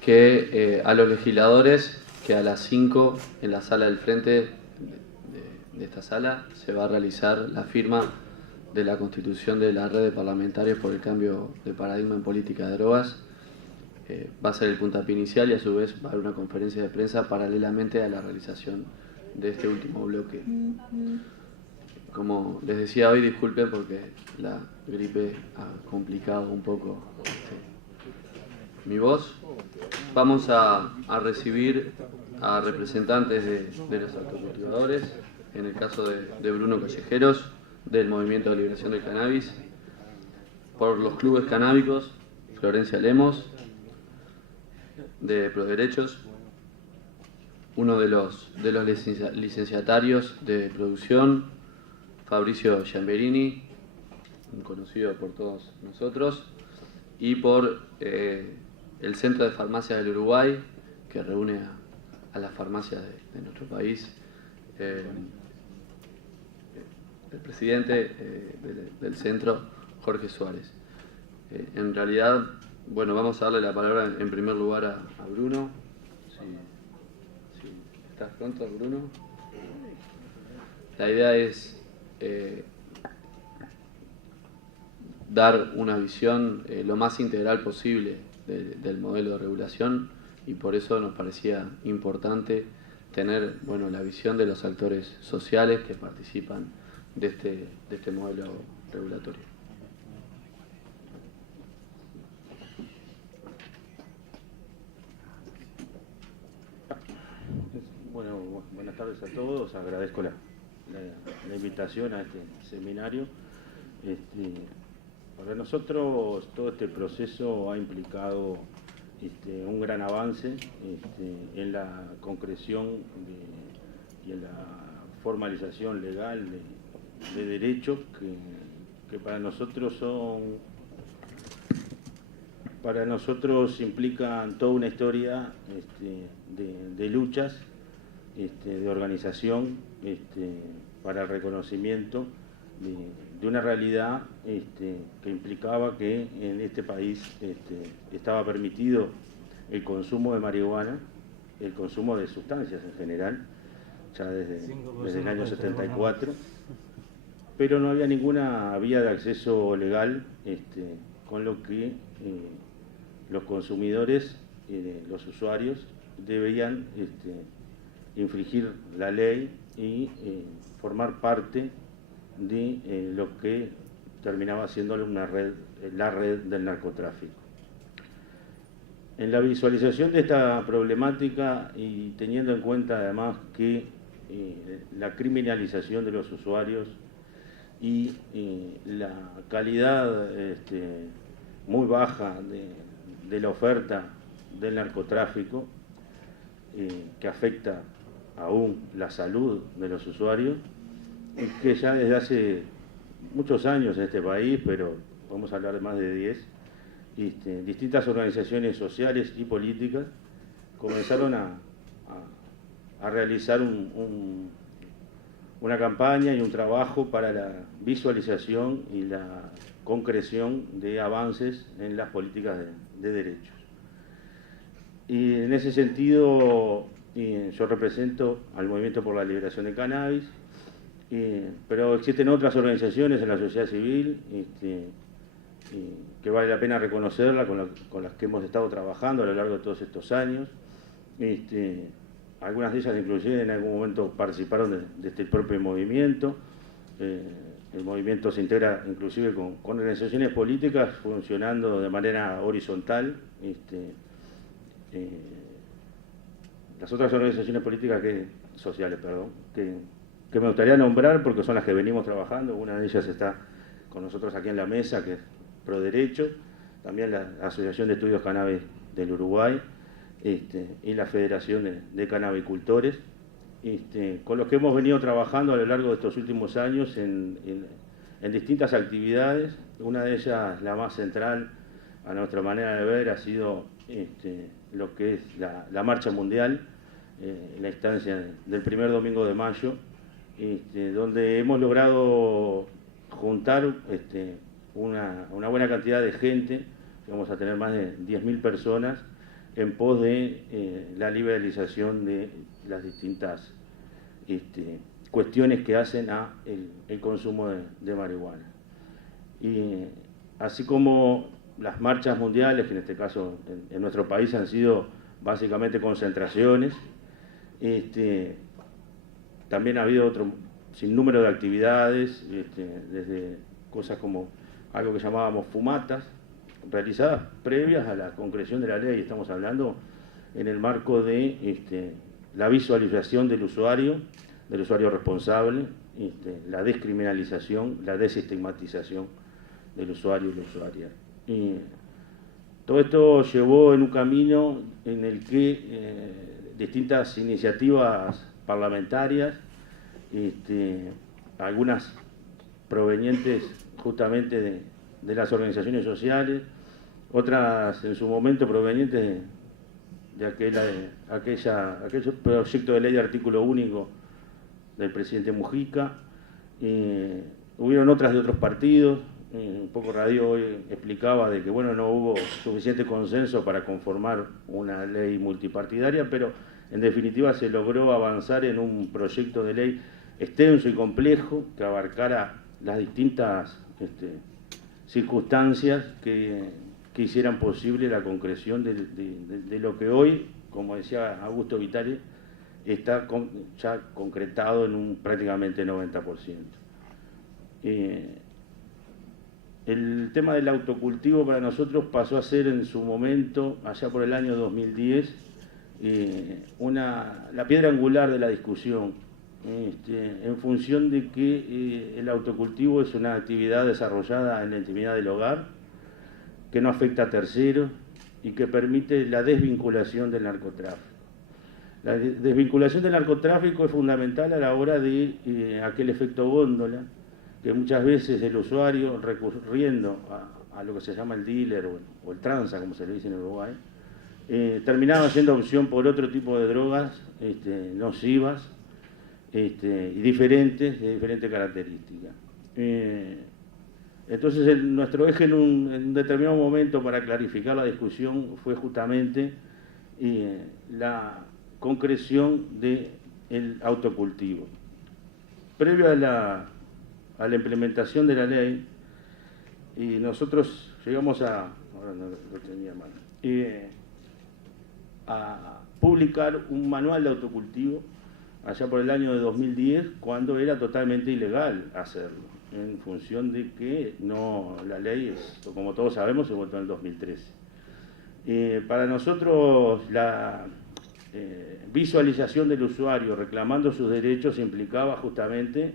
que a los legisladores que a las 5 en la sala del frente de esta sala se va a realizar la firma de la constitución de la red de parlamentarios por el cambio de paradigma en política de drogas. Va a ser el puntapié inicial y a su vez va a haber una conferencia de prensa paralelamente a la realización de este último bloque. Como les decía hoy, disculpen porque la gripe ha complicado un poco mi voz. Vamos a recibir a representantes de los autocultivadores, en el caso de Bruno Callejeros, del Movimiento de Liberación del Cannabis, por los clubes canábicos, Florencia Lemos, de Proderechos, uno de los licenciatarios de producción, Fabricio Giamberini, conocido por todos nosotros, y por el Centro de Farmacias del Uruguay, que reúne a las farmacias de nuestro país, el presidente del centro, Jorge Suárez. En realidad, bueno, vamos a darle la palabra en primer lugar a Bruno. Si estás pronto, Bruno. La idea es dar una visión lo más integral posible del modelo de regulación, y por eso nos parecía importante tener, bueno, la visión de los actores sociales que participan de este modelo regulatorio. Bueno, buenas tardes a todos. Agradezco la invitación a este seminario. Para nosotros todo este proceso ha implicado un gran avance en la concreción y en la formalización legal de derechos que para nosotros implican toda una historia de luchas, de organización para el reconocimiento de una realidad que implicaba que en este país estaba permitido el consumo de marihuana, el consumo de sustancias en general, ya desde el año 74, pero no había ninguna vía de acceso legal, con lo que los consumidores, los usuarios, debían infringir la ley y formar parte de lo que terminaba siendo la red del narcotráfico. En la visualización de esta problemática y teniendo en cuenta además que la criminalización de los usuarios y la calidad muy baja de la oferta del narcotráfico, que afecta aún la salud de los usuarios, que ya desde hace muchos años en este país, pero vamos a hablar de más de 10, distintas organizaciones sociales y políticas comenzaron a realizar una campaña y un trabajo para la visualización y la concreción de avances en las políticas de derechos. Y en ese sentido, yo represento al Movimiento por la Liberación del Cannabis, pero existen otras organizaciones en la sociedad civil que vale la pena reconocerla, con las que hemos estado trabajando a lo largo de todos estos años. Algunas de ellas inclusive en algún momento participaron de este propio movimiento. El movimiento se integra inclusive con organizaciones políticas funcionando de manera horizontal. Las otras organizaciones políticas sociales, que me gustaría nombrar porque son las que venimos trabajando. Una de ellas está con nosotros aquí en la mesa, que es Proderecho, también la Asociación de Estudios Cannabis del Uruguay, y la Federación de Cannabicultores, con los que hemos venido trabajando a lo largo de estos últimos años en distintas actividades. Una de ellas, la más central a nuestra manera de ver, ha sido lo que es la Marcha Mundial, la instancia del primer domingo de mayo, donde hemos logrado juntar una buena cantidad de gente vamos a tener más de 10.000 personas en pos de la liberalización de las distintas cuestiones que hacen a el consumo de marihuana. Y así como las marchas mundiales, que en este caso en nuestro país han sido básicamente concentraciones, también ha habido otro sinnúmero de actividades, desde cosas como algo que llamábamos fumatas, realizadas previas a la concreción de la ley. Estamos hablando en el marco de la visualización del usuario responsable, la descriminalización, la desestigmatización del usuario y la usuaria. Y todo esto llevó en un camino en el que distintas iniciativas parlamentarias, algunas provenientes justamente de las organizaciones sociales, otras en su momento provenientes de aquel proyecto de ley de artículo único del presidente Mujica. Hubieron otras de otros partidos. Un poco Radio hoy explicaba de que bueno, no hubo suficiente consenso para conformar una ley multipartidaria, pero en definitiva se logró avanzar en un proyecto de ley extenso y complejo que abarcara las distintas circunstancias que hicieran posible la concreción de lo que hoy, como decía Augusto Vitale, está ya concretado en un prácticamente 90%. El tema del autocultivo para nosotros pasó a ser en su momento, allá por el año 2010, la piedra angular de la discusión, en función de que el autocultivo es una actividad desarrollada en la intimidad del hogar, que no afecta a terceros y que permite la desvinculación del narcotráfico. La desvinculación del narcotráfico es fundamental a la hora de aquel efecto góndola, que muchas veces el usuario, recurriendo a lo que se llama el dealer o el tranza, como se le dice en Uruguay, terminaba siendo opción por otro tipo de drogas nocivas y diferentes, de diferentes características. Entonces nuestro eje en un determinado momento para clarificar la discusión fue justamente la concreción del autocultivo. Previo a la implementación de la ley, y nosotros llegamos a publicar un manual de autocultivo allá por el año de 2010, cuando era totalmente ilegal hacerlo, en función de que la ley, como todos sabemos, se votó en el 2013. Para nosotros la visualización del usuario reclamando sus derechos implicaba justamente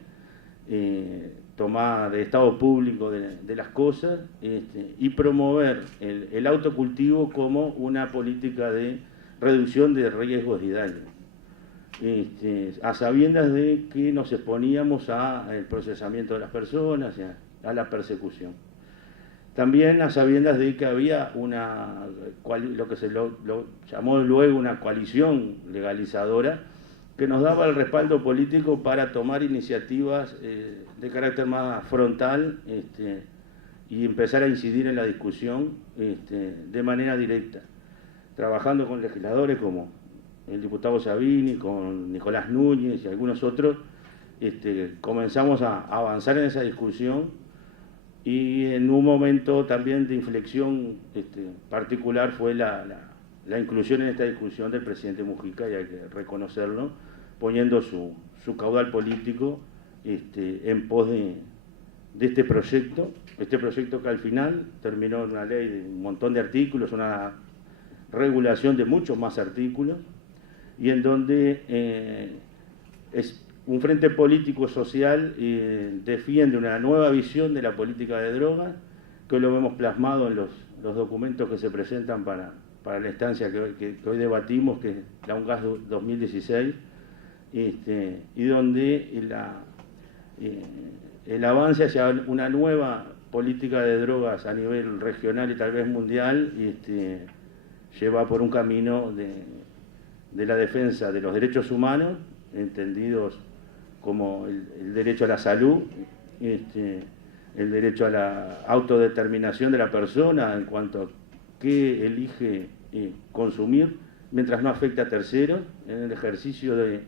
tomar de estado público de las cosas y promover el autocultivo como una política de reducción de riesgos y daños, a sabiendas de que nos exponíamos al procesamiento de las personas, a la persecución. También a sabiendas de que había lo que se lo llamó luego una coalición legalizadora, que nos daba el respaldo político para tomar iniciativas de carácter más frontal y empezar a incidir en la discusión de manera directa, trabajando con legisladores como el diputado Sabini, con Nicolás Núñez y algunos otros. Comenzamos a avanzar en esa discusión, y en un momento también de inflexión particular fue la inclusión en esta discusión del presidente Mujica, y hay que reconocerlo, poniendo su caudal político en pos de este proyecto que al final terminó en una ley de un montón de artículos, una regulación de muchos más artículos, y en donde es un frente político social defiende una nueva visión de la política de drogas, que lo vemos plasmado en los documentos que se presentan para la instancia que hoy debatimos, que es la UNGAS 2016, y donde el avance hacia una nueva política de drogas a nivel regional y tal vez mundial lleva por un camino de la defensa de los derechos humanos, entendidos como el derecho a la salud, el derecho a la autodeterminación de la persona en cuanto qué elige consumir, mientras no afecte a terceros, en el ejercicio de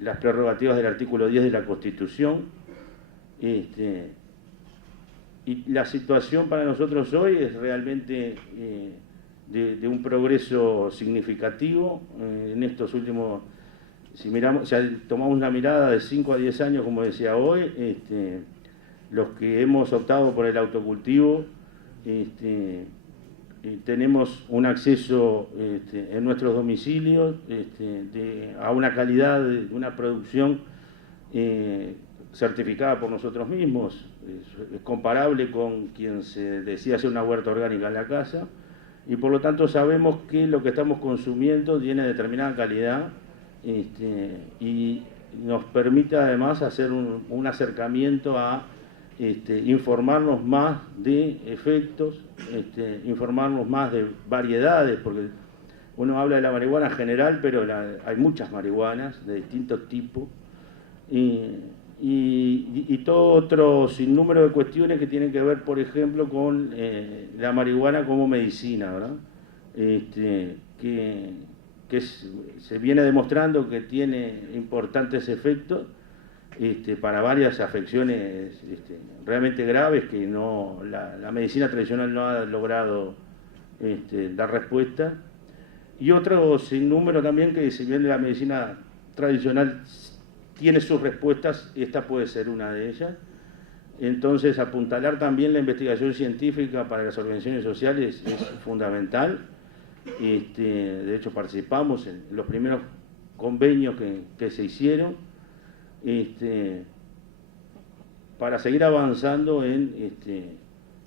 las prerrogativas del artículo 10 de la Constitución. Y la situación para nosotros hoy es realmente de un progreso significativo en estos últimos, si tomamos una mirada de 5 a 10 años, como decía hoy, los que hemos optado por el autocultivo, tenemos un acceso en nuestros domicilios a una calidad de una producción certificada por nosotros mismos, es comparable con quien se decide hacer una huerta orgánica en la casa, y por lo tanto sabemos que lo que estamos consumiendo tiene determinada calidad y nos permite además hacer un acercamiento a informarnos más de efectos, informarnos más de variedades, porque uno habla de la marihuana en general, pero hay muchas marihuanas de distintos tipos, y todo otro sinnúmero de cuestiones que tienen que ver, por ejemplo, con la marihuana como medicina, ¿verdad? Se viene demostrando que tiene importantes efectos para varias afecciones realmente graves que la medicina tradicional no ha logrado dar respuesta. Y otro sinnúmero también que, si bien la medicina tradicional tiene sus respuestas, esta puede ser una de ellas. Entonces, apuntalar también la investigación científica para las organizaciones sociales es fundamental. De hecho, participamos en los primeros convenios que se hicieron para seguir avanzando en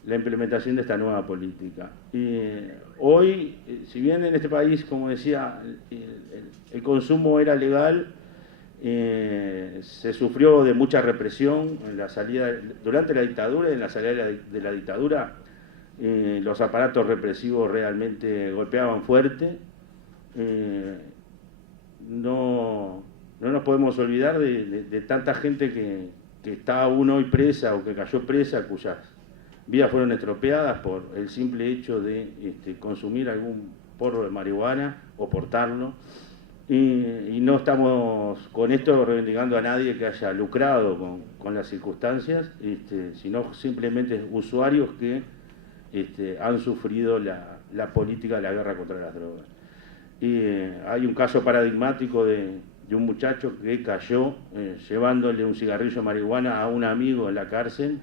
la implementación de esta nueva política. Hoy, si bien en este país, como decía, el consumo era legal, se sufrió de mucha represión en la salida, durante la dictadura y en la salida de la dictadura. Los aparatos represivos realmente golpeaban fuerte. No nos podemos olvidar de tanta gente que está aún hoy presa o que cayó presa, cuyas vidas fueron estropeadas por el simple hecho de consumir algún porro de marihuana o portarlo. Y no estamos con esto reivindicando a nadie que haya lucrado con las circunstancias, sino simplemente usuarios que han sufrido la política de la guerra contra las drogas. Hay un caso paradigmático de un muchacho que cayó llevándole un cigarrillo de marihuana a un amigo en la cárcel,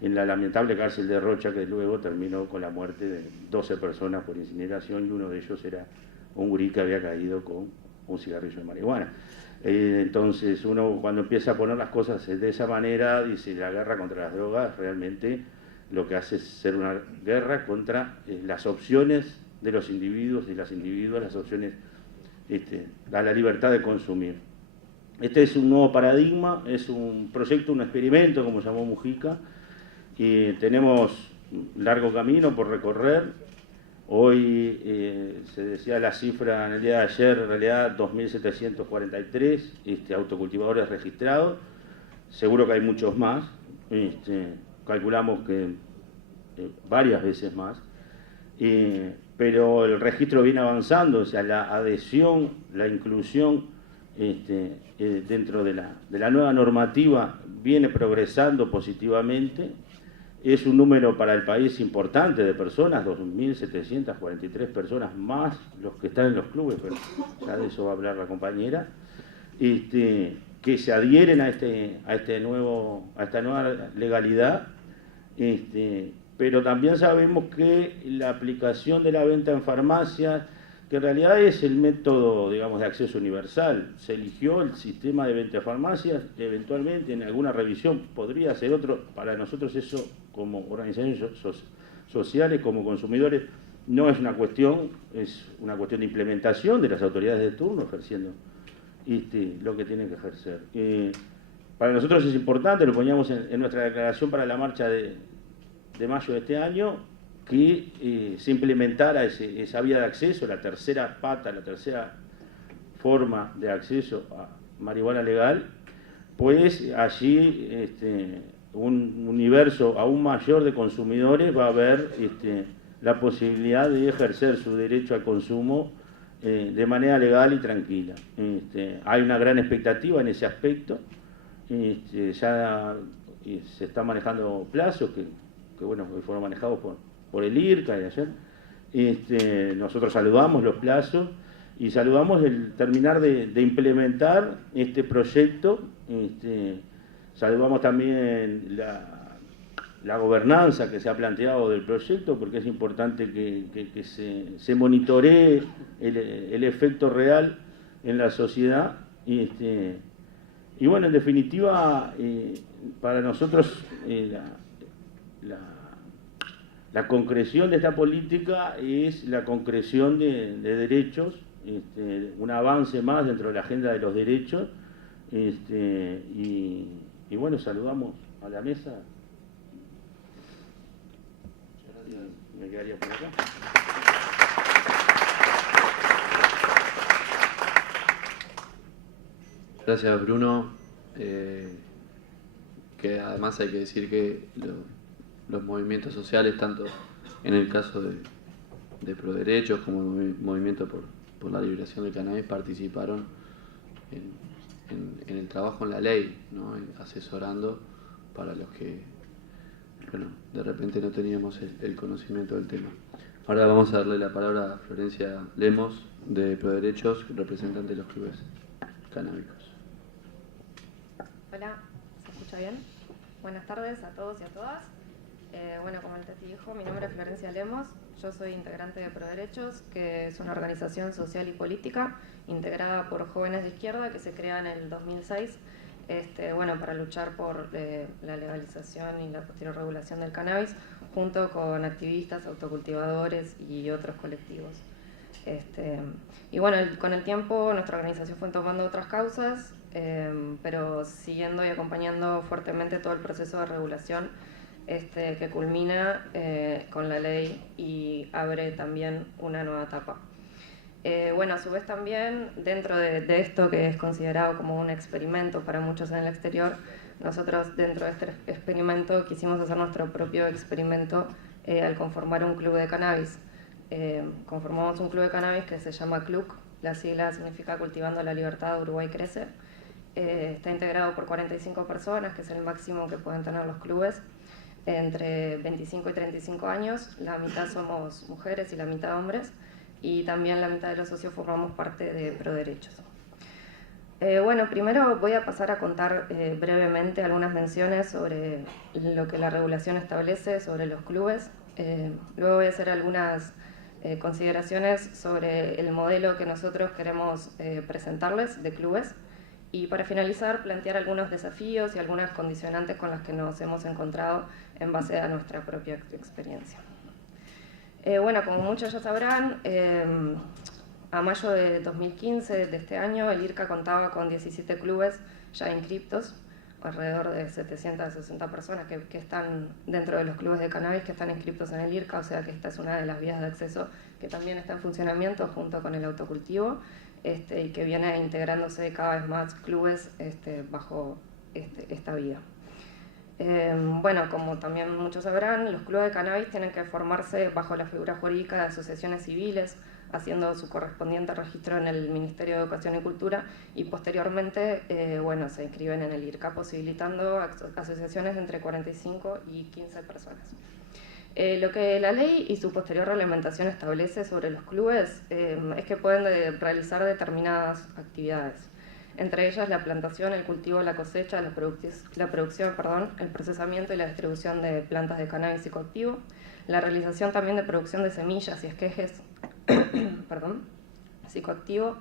en la lamentable cárcel de Rocha, que luego terminó con la muerte de 12 personas por incineración, y uno de ellos era un gurí que había caído con un cigarrillo de marihuana. Entonces uno, cuando empieza a poner las cosas de esa manera, dice: la guerra contra las drogas realmente lo que hace es ser una guerra contra las opciones de los individuos y las individuas, las opciones a la libertad de consumir. Este es un nuevo paradigma, es un proyecto, un experimento, como llamó Mujica, y tenemos largo camino por recorrer. Hoy se decía la cifra en el día de ayer, en realidad 2.743 autocultivadores registrados. Seguro que hay muchos más, calculamos que varias veces más, pero el registro viene avanzando, o sea, la adhesión, la inclusión dentro de la nueva normativa viene progresando positivamente. Es un número para el país importante de personas, 2.743 personas más los que están en los clubes, pero ya de eso va a hablar la compañera, que se adhieren a esta nueva legalidad, pero también sabemos que la aplicación de la venta en farmacias, que en realidad es el método, digamos, de acceso universal. Se eligió el sistema de venta de farmacias, eventualmente en alguna revisión podría ser otro. Para nosotros eso, como organizaciones sociales, como consumidores, no es una cuestión, es una cuestión de implementación de las autoridades de turno ejerciendo lo que tienen que ejercer. Para nosotros es importante, lo poníamos en nuestra declaración para la marcha de mayo de este año, que se implementara esa vía de acceso, la tercera pata, la tercera forma de acceso a marihuana legal, pues allí un universo aún mayor de consumidores va a ver la posibilidad de ejercer su derecho al consumo de manera legal y tranquila. Hay una gran expectativa en ese aspecto. Ya se están manejando plazos que bueno, que fueron manejados por el IRCA y ayer. Nosotros saludamos los plazos y saludamos el terminar de implementar este proyecto. Saludamos también la gobernanza que se ha planteado del proyecto, porque es importante que se monitoree el efecto real en la sociedad. Y bueno, en definitiva, para nosotros la concreción de esta política es la concreción de derechos, un avance más dentro de la agenda de los derechos. Y bueno, saludamos a la mesa. Me quedaría por acá. Gracias, Bruno. Que además hay que decir que los movimientos sociales, tanto en el caso de Proderechos como el movimiento por la liberación del cannabis, participaron en el trabajo en la ley, ¿no? Asesorando para los que, bueno, de repente no teníamos el conocimiento del tema. Ahora vamos a darle la palabra a Florencia Lemos, de Proderechos, representante de los clubes canábicos. Hola, ¿se escucha bien? Buenas tardes a todos y a todas. Bueno, como el Tati dijo, mi nombre es Florencia Lemos, yo soy integrante de Proderechos, que es una organización social y política integrada por jóvenes de izquierda que se crea en el 2006, bueno, para luchar por la legalización y la posterior regulación del cannabis, junto con activistas, autocultivadores y otros colectivos. Y bueno, con el tiempo nuestra organización fue tomando otras causas, pero siguiendo y acompañando fuertemente todo el proceso de regulación que culmina con la ley y abre también una nueva etapa. Bueno, a su vez también, dentro de esto que es considerado como un experimento para muchos en el exterior, nosotros dentro de este experimento quisimos hacer nuestro propio experimento al conformar un club de cannabis. Conformamos un club de cannabis que se llama CLUC, la sigla significa Cultivando la Libertad, Uruguay Crece. Está integrado por 45 personas, que es el máximo que pueden tener los clubes, entre 25 y 35 años. La mitad somos mujeres y la mitad hombres, y también la mitad de los socios formamos parte de Proderechos. Bueno, primero voy a pasar a contar brevemente algunas menciones sobre lo que la regulación establece sobre los clubes. Luego voy a hacer algunas consideraciones sobre el modelo que nosotros queremos presentarles de clubes. Y para finalizar, plantear algunos desafíos y algunas condicionantes con las que nos hemos encontrado en base a nuestra propia experiencia. Bueno, como muchos ya sabrán, a mayo de 2015, de este año, el IRCA contaba con 17 clubes ya inscriptos, alrededor de 760 personas que están dentro de los clubes de cannabis que están inscriptos en el IRCA, o sea que esta es una de las vías de acceso que también está en funcionamiento junto con el autocultivo. Y que viene integrándose cada vez más clubes bajo esta vía. Bueno, como también muchos sabrán, los clubes de cannabis tienen que formarse bajo la figura jurídica de asociaciones civiles, haciendo su correspondiente registro en el Ministerio de Educación y Cultura, y posteriormente bueno, se inscriben en el IRCA, posibilitando asociaciones de entre 45 y 15 personas. Lo que la ley y su posterior reglamentación establece sobre los clubes es que pueden realizar determinadas actividades, entre ellas la plantación, el cultivo, la cosecha, la producción, el procesamiento y la distribución de plantas de cannabis psicoactivo, la realización también de producción de semillas y esquejes psicoactivo,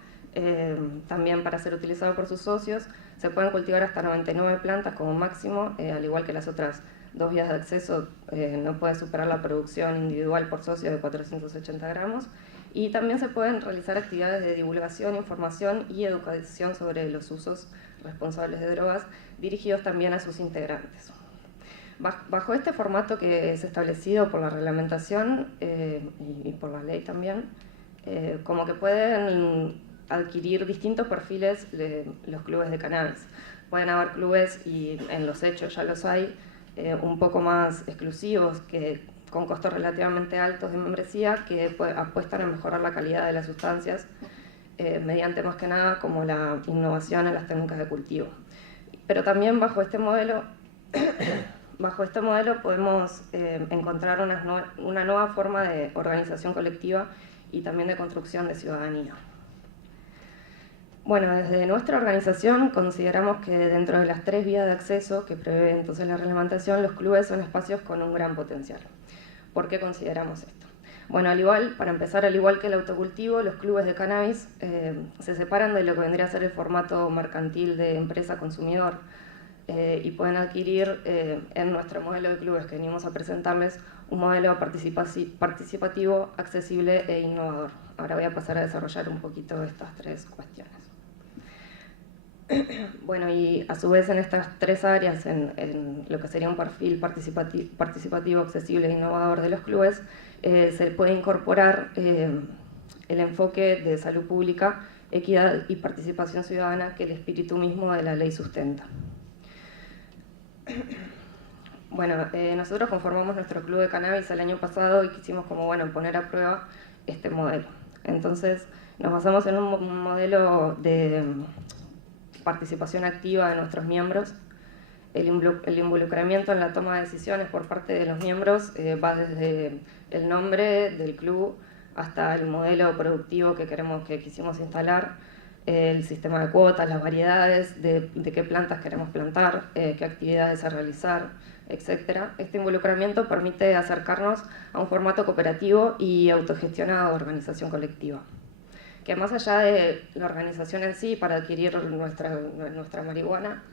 también para ser utilizado por sus socios. Se pueden cultivar hasta 99 plantas como máximo, al igual que las otras dos vías de acceso, no puede superar la producción individual por socio de 480 gramos. Y también se pueden realizar actividades de divulgación, información y educación sobre los usos responsables de drogas, dirigidos también a sus integrantes. Bajo este formato que es establecido por la reglamentación y por la ley también, como que pueden adquirir distintos perfiles de los clubes de cannabis. Pueden haber clubes, y en los hechos ya los hay, un poco más exclusivos, que con costos relativamente altos de membresía que apuestan a mejorar la calidad de las sustancias mediante más que nada como la innovación en las técnicas de cultivo. Pero también bajo este modelo podemos encontrar una nueva forma de organización colectiva y también de construcción de ciudadanía. Bueno, desde nuestra organización consideramos que dentro de las 3 vías de acceso que prevé entonces la reglamentación, los clubes son espacios con un gran potencial. ¿Por qué consideramos esto? Bueno, para empezar, al igual que el autocultivo, los clubes de cannabis se separan de lo que vendría a ser el formato mercantil de empresa-consumidor y pueden adquirir en nuestro modelo de clubes que venimos a presentarles un modelo participativo, accesible e innovador. Ahora voy a pasar a desarrollar un poquito estas 3 cuestiones. Bueno, y a su vez en estas 3 áreas, en lo que sería un perfil participativo, accesible e innovador de los clubes, se puede incorporar el enfoque de salud pública, equidad y participación ciudadana que el espíritu mismo de la ley sustenta. Bueno, nosotros conformamos nuestro club de cannabis el año pasado y quisimos poner a prueba este modelo. Entonces nos basamos en un modelo de participación activa de nuestros miembros. El involucramiento en la toma de decisiones por parte de los miembros va desde el nombre del club hasta el modelo productivo que quisimos instalar, el sistema de cuotas, las variedades, de qué plantas queremos plantar, qué actividades a realizar, etc. Este involucramiento permite acercarnos a un formato cooperativo y autogestionado de organización colectiva, que más allá de la organización en sí para adquirir nuestra marihuana,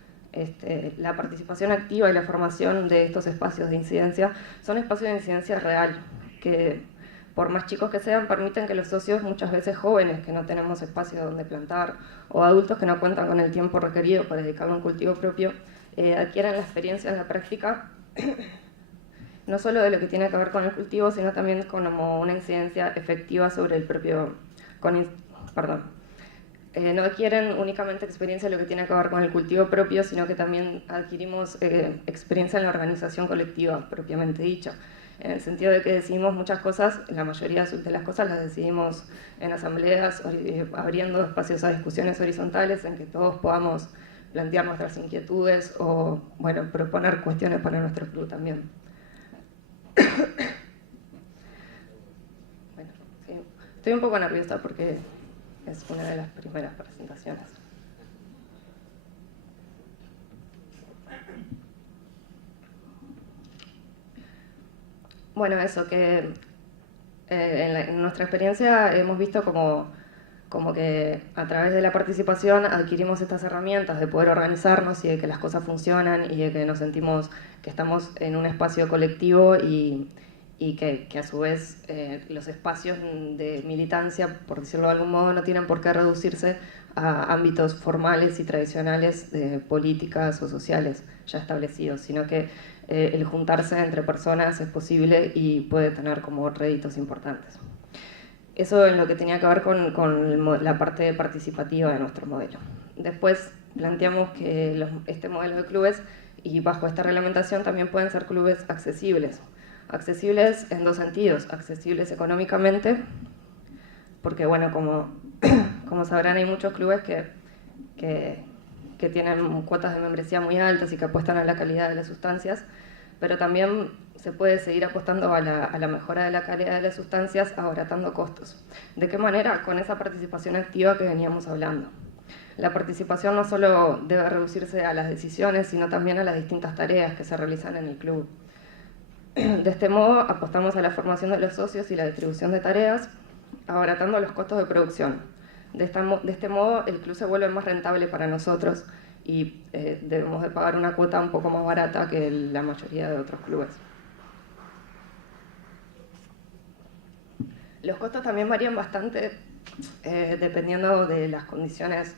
la participación activa y la formación de estos espacios de incidencia son espacios de incidencia real, que por más chicos que sean, permiten que los socios, muchas veces jóvenes que no tenemos espacio donde plantar, o adultos que no cuentan con el tiempo requerido para dedicarlo a un cultivo propio, adquieran la experiencia en la práctica, no solo de lo que tiene que ver con el cultivo, sino también como una incidencia efectiva sobre el propio... no adquieren únicamente experiencia en lo que tiene que ver con el cultivo propio, sino que también adquirimos experiencia en la organización colectiva propiamente dicha, en el sentido de que decidimos muchas cosas, la mayoría de las cosas las decidimos en asambleas, abriendo espacios a discusiones horizontales en que todos podamos plantear nuestras inquietudes o proponer cuestiones para nuestro club también. Sí, estoy un poco nerviosa porque es una de las primeras presentaciones. Bueno, eso, que en nuestra experiencia hemos visto como que a través de la participación adquirimos estas herramientas de poder organizarnos y de que las cosas funcionan y de que nos sentimos que estamos en un espacio colectivo y que a su vez los espacios de militancia, por decirlo de algún modo, no tienen por qué reducirse a ámbitos formales y tradicionales de políticas o sociales ya establecidos, sino que el juntarse entre personas es posible y puede tener como réditos importantes. Eso en lo que tenía que ver con la parte participativa de nuestro modelo. Después planteamos que este modelo de clubes y bajo esta reglamentación también pueden ser clubes accesibles. Accesibles en 2 sentidos, accesibles económicamente, porque como sabrán hay muchos clubes que tienen cuotas de membresía muy altas y que apuestan a la calidad de las sustancias, pero también se puede seguir apostando a la mejora de la calidad de las sustancias abaratando costos. ¿De qué manera? Con esa participación activa que veníamos hablando. La participación no solo debe reducirse a las decisiones, sino también a las distintas tareas que se realizan en el club. De este modo, apostamos a la formación de los socios y la distribución de tareas, abaratando los costos de producción. De este modo, el club se vuelve más rentable para nosotros y debemos de pagar una cuota un poco más barata que la mayoría de otros clubes. Los costos también varían bastante dependiendo de las condiciones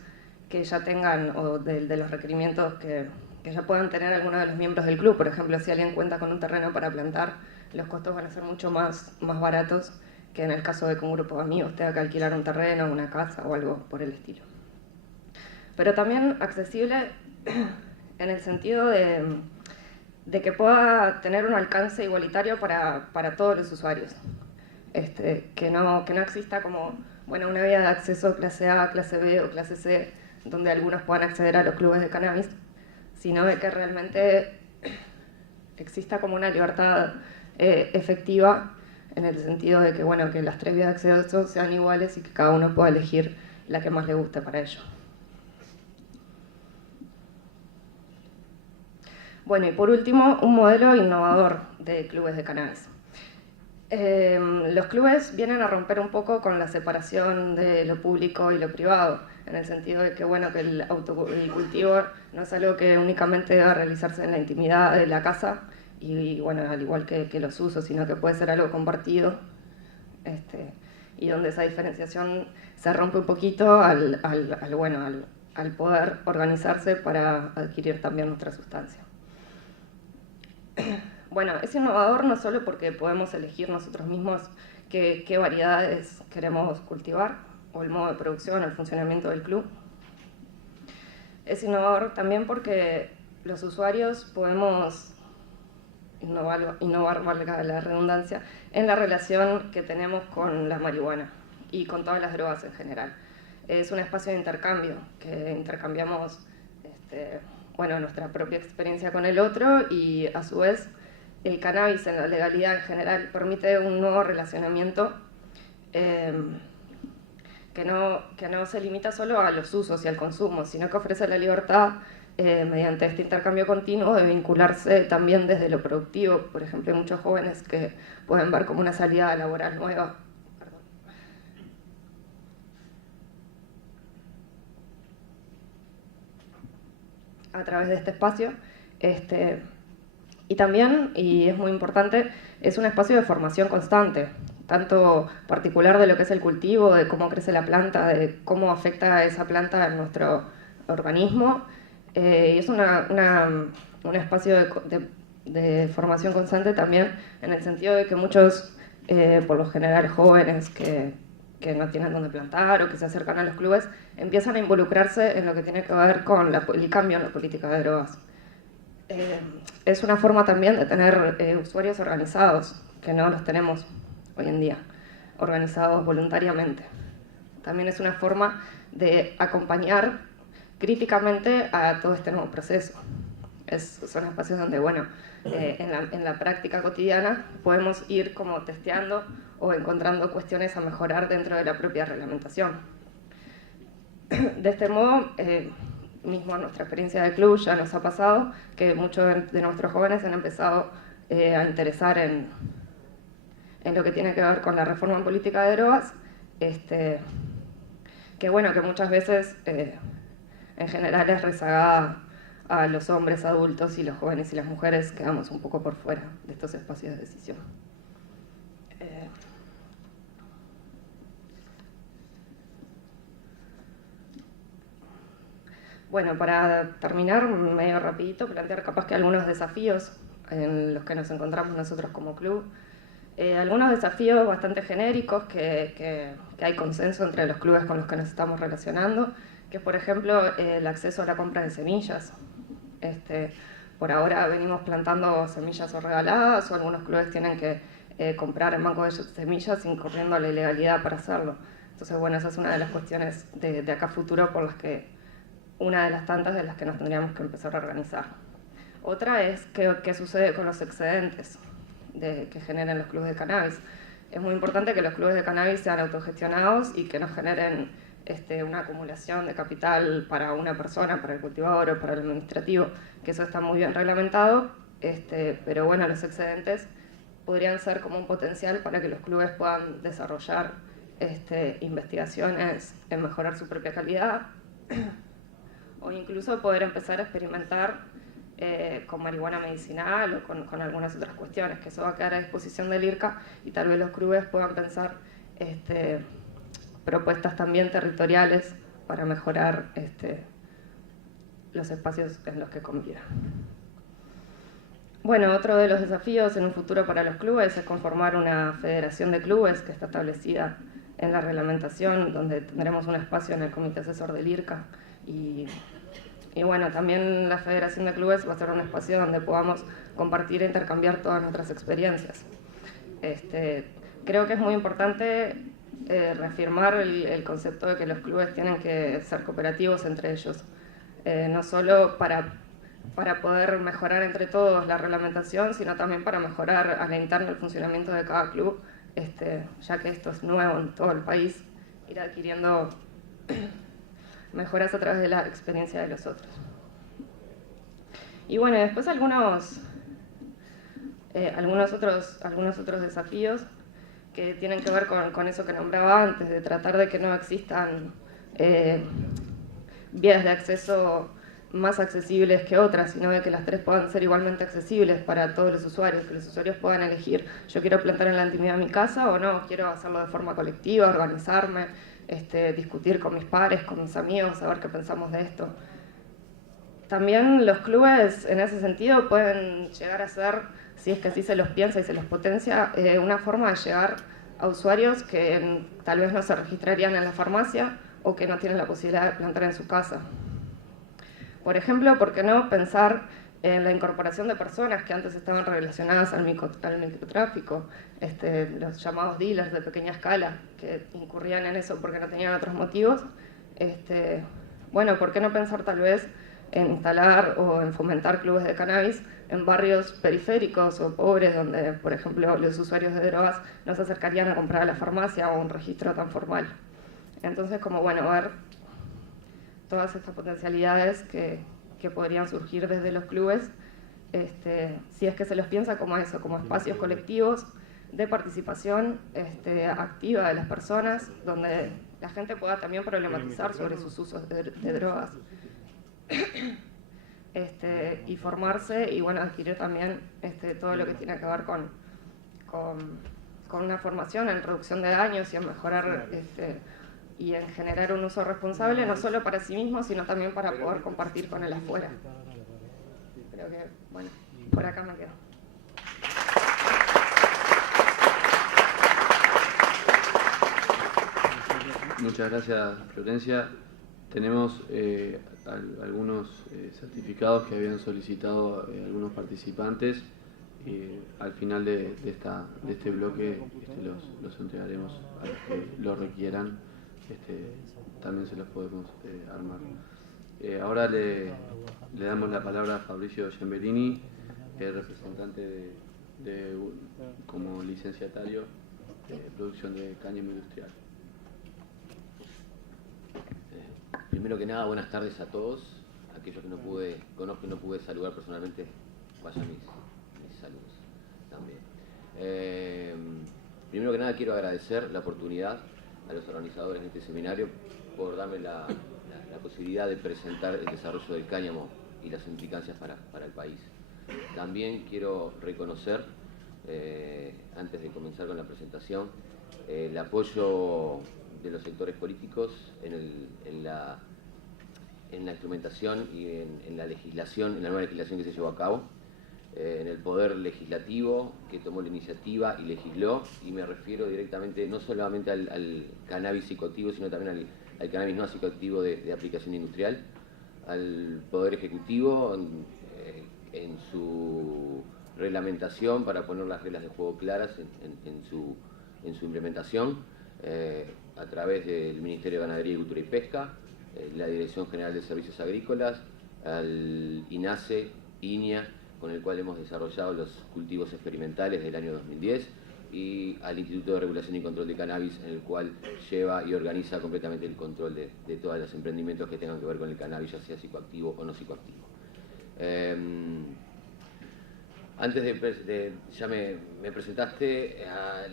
que ya tengan o de los requerimientos que ya puedan tener algunos de los miembros del club. Por ejemplo, si alguien cuenta con un terreno para plantar, los costos van a ser mucho más baratos que en el caso de que un grupo de amigos tenga que alquilar un terreno, una casa o algo por el estilo. Pero también accesible en el sentido de de que pueda tener un alcance igualitario para todos los usuarios. Que no exista como, bueno, una vía de acceso clase A, clase B o clase C, donde algunos puedan acceder a los clubes de cannabis, sino de que realmente exista como una libertad efectiva, en el sentido de que, bueno, que las 3 vías de acceso sean iguales y que cada uno pueda elegir la que más le guste para ello. Bueno, y por último, un modelo innovador de clubes de cannabis. Los clubes vienen a romper un poco con la separación de lo público y lo privado, en el sentido de que, bueno, que el cultivo no es algo que únicamente deba realizarse en la intimidad de la casa, y bueno, al igual que los usos, sino que puede ser algo compartido, y donde esa diferenciación se rompe un poquito al poder organizarse para adquirir también nuestra sustancia. Bueno, es innovador no solo porque podemos elegir nosotros mismos qué variedades queremos cultivar, o el modo de producción, o el funcionamiento del club. Es innovador también porque los usuarios podemos innovar, valga la redundancia, en la relación que tenemos con la marihuana y con todas las drogas en general. Es un espacio de intercambio, que intercambiamos nuestra propia experiencia con el otro, y a su vez el cannabis en la legalidad en general permite un nuevo relacionamiento que no se limita solo a los usos y al consumo, sino que ofrece la libertad mediante este intercambio continuo de vincularse también desde lo productivo. Por ejemplo, hay muchos jóvenes que pueden ver como una salida laboral nueva. A través de este espacio. Y también, y es muy importante, es un espacio de formación constante, tanto particular de lo que es el cultivo, de cómo crece la planta, de cómo afecta esa planta en nuestro organismo. Y es un espacio de formación constante también, en el sentido de que muchos, por lo general jóvenes que no tienen dónde plantar o que se acercan a los clubes, empiezan a involucrarse en lo que tiene que ver con el cambio en la política de drogas. Es una forma también de tener usuarios organizados, que no los tenemos hoy en día, organizados voluntariamente. También es una forma de acompañar críticamente a todo este nuevo proceso. Son espacios donde, bueno, en la práctica cotidiana podemos ir como testeando o encontrando cuestiones a mejorar dentro de la propia reglamentación. De este modo, mismo en nuestra experiencia de club ya nos ha pasado que muchos de nuestros jóvenes han empezado a interesar en lo que tiene que ver con la reforma en política de drogas, que bueno, que muchas veces en general es rezagada a los hombres adultos, y los jóvenes y las mujeres quedamos un poco por fuera de estos espacios de decisión. Bueno, para terminar, medio rapidito, plantear capaz que algunos desafíos en los que nos encontramos nosotros como club. Algunos desafíos bastante genéricos que hay consenso entre los clubes con los que nos estamos relacionando, que es, por ejemplo, el acceso a la compra de semillas. Por ahora venimos plantando semillas o regaladas, o algunos clubes tienen que comprar en banco de semillas incurriendo a la ilegalidad para hacerlo. Entonces, bueno, esa es una de las cuestiones de acá a futuro por las que, una de las tantas de las que nos tendríamos que empezar a organizar. Otra es qué sucede con los excedentes que generan los clubes de cannabis. Es muy importante que los clubes de cannabis sean autogestionados y que no generen una acumulación de capital para una persona, para el cultivador o para el administrativo, que eso está muy bien reglamentado, pero bueno, los excedentes podrían ser como un potencial para que los clubes puedan desarrollar investigaciones en mejorar su propia calidad, o incluso poder empezar a experimentar con marihuana medicinal o con algunas otras cuestiones, que eso va a quedar a disposición del IRCA, y tal vez los clubes puedan pensar propuestas también territoriales para mejorar los espacios en los que conviven. Bueno, otro de los desafíos en un futuro para los clubes es conformar una federación de clubes que está establecida en la reglamentación, donde tendremos un espacio en el comité asesor del IRCA, y Y bueno, también la Federación de Clubes va a ser un espacio donde podamos compartir e intercambiar todas nuestras experiencias. Creo que es muy importante reafirmar el concepto de que los clubes tienen que ser cooperativos entre ellos, no solo para poder mejorar entre todos la reglamentación, sino también para mejorar a la interna el funcionamiento de cada club, ya que esto es nuevo en todo el país, ir adquiriendo mejoras a través de la experiencia de los otros. Y bueno, después algunos otros desafíos que tienen que ver con eso que nombraba antes, de tratar de que no existan vías de acceso más accesibles que otras, sino de que las tres puedan ser igualmente accesibles para todos los usuarios, que los usuarios puedan elegir, yo quiero plantar en la intimidad de mi casa o no, quiero hacerlo de forma colectiva, organizarme, discutir con mis pares, con mis amigos, saber qué pensamos de esto. También los clubes, en ese sentido, pueden llegar a ser, si es que así se los piensa y se los potencia, una forma de llegar a usuarios que tal vez no se registrarían en la farmacia o que no tienen la posibilidad de plantar en su casa. Por ejemplo, ¿por qué no pensar en la incorporación de personas que antes estaban relacionadas al microtráfico, los llamados dealers de pequeña escala, que incurrían en eso porque no tenían otros motivos? Bueno, ¿por qué no pensar tal vez en instalar o en fomentar clubes de cannabis en barrios periféricos o pobres donde, por ejemplo, los usuarios de drogas no se acercarían a comprar a la farmacia o un registro tan formal? Entonces, como bueno, ver todas estas potencialidades que podrían surgir desde los clubes, si es que se los piensa como eso, como espacios colectivos de participación activa de las personas, donde la gente pueda también problematizar sobre sus usos de drogas. Y formarse y bueno, adquirir también todo lo que tiene que ver con una formación en reducción de daños y en mejorar y en generar un uso responsable, no solo para sí mismo, sino también para poder compartir con el afuera. Creo que, bueno, por acá me quedo. Muchas gracias, Florencia. Tenemos algunos certificados que habían solicitado algunos participantes. Al final de este bloque los entregaremos a los que lo requieran. También se los podemos armar. Ahora le damos la palabra a Fabricio Gemberini, representante como licenciatario de producción de cáñamo industrial. Primero que nada, buenas tardes a todos. Aquellos que no pude saludar personalmente, vayan mis saludos también. Primero que nada, quiero agradecer la oportunidad a los organizadores de este seminario por darme la posibilidad de presentar el desarrollo del cáñamo y las implicancias para el país. También quiero reconocer, antes de comenzar con la presentación, el apoyo de los sectores políticos en la instrumentación y en la legislación, en la nueva legislación que se llevó a cabo, en el poder legislativo que tomó la iniciativa y legisló, y me refiero directamente no solamente al cannabis psicoactivo, sino también al cannabis no psicoactivo de aplicación industrial, al poder ejecutivo en su reglamentación para poner las reglas de juego claras en su implementación, a través del Ministerio de Ganadería, Agricultura y Pesca, la Dirección General de Servicios Agrícolas, al INASE, INIA, con el cual hemos desarrollado los cultivos experimentales del año 2010, y al Instituto de Regulación y Control de Cannabis, en el cual lleva y organiza completamente el control de todos los emprendimientos que tengan que ver con el cannabis, ya sea psicoactivo o no psicoactivo. Antes ya me presentaste,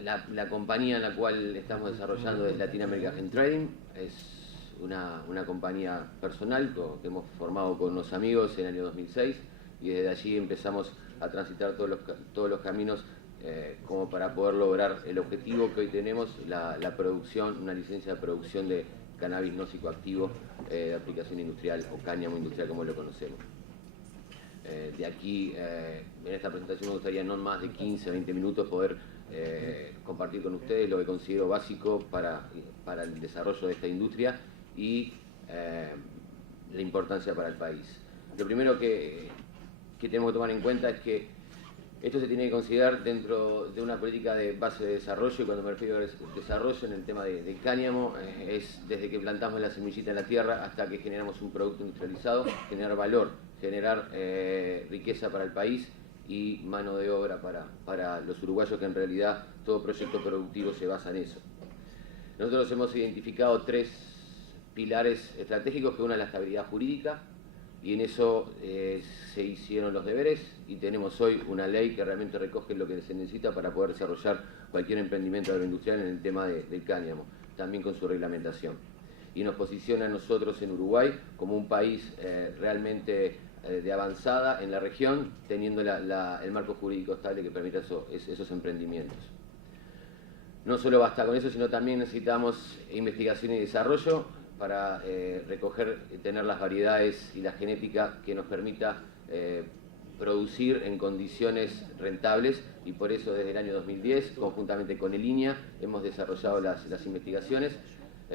la compañía en la cual estamos desarrollando es Latin America Hemp Trading. Es una compañía personal que hemos formado con unos amigos en el año 2006, y desde allí empezamos a transitar todos los caminos como para poder lograr el objetivo que hoy tenemos, la producción, una licencia de producción de cannabis no psicoactivo de aplicación industrial, o cáñamo industrial como lo conocemos. De aquí, en esta presentación me gustaría no más de 15-20 minutos poder compartir con ustedes lo que considero básico para el desarrollo de esta industria y la importancia para el país. Lo primero que tenemos que tomar en cuenta es que esto se tiene que considerar dentro de una política de base de desarrollo, y cuando me refiero a desarrollo en el tema del cáñamo, es desde que plantamos la semillita en la tierra hasta que generamos un producto industrializado, generar valor, generar riqueza para el país y mano de obra para los uruguayos, que en realidad todo proyecto productivo se basa en eso. Nosotros hemos identificado 3 pilares estratégicos, que una es la estabilidad jurídica, y en eso se hicieron los deberes y tenemos hoy una ley que realmente recoge lo que se necesita para poder desarrollar cualquier emprendimiento agroindustrial en el tema del cáñamo, también con su reglamentación. Y nos posiciona a nosotros en Uruguay como un país realmente de avanzada en la región, teniendo el marco jurídico estable que permita esos emprendimientos. No solo basta con eso, sino también necesitamos investigación y desarrollo para recoger, tener las variedades y la genética que nos permita producir en condiciones rentables, y por eso desde el año 2010, conjuntamente con el INIA, hemos desarrollado las investigaciones,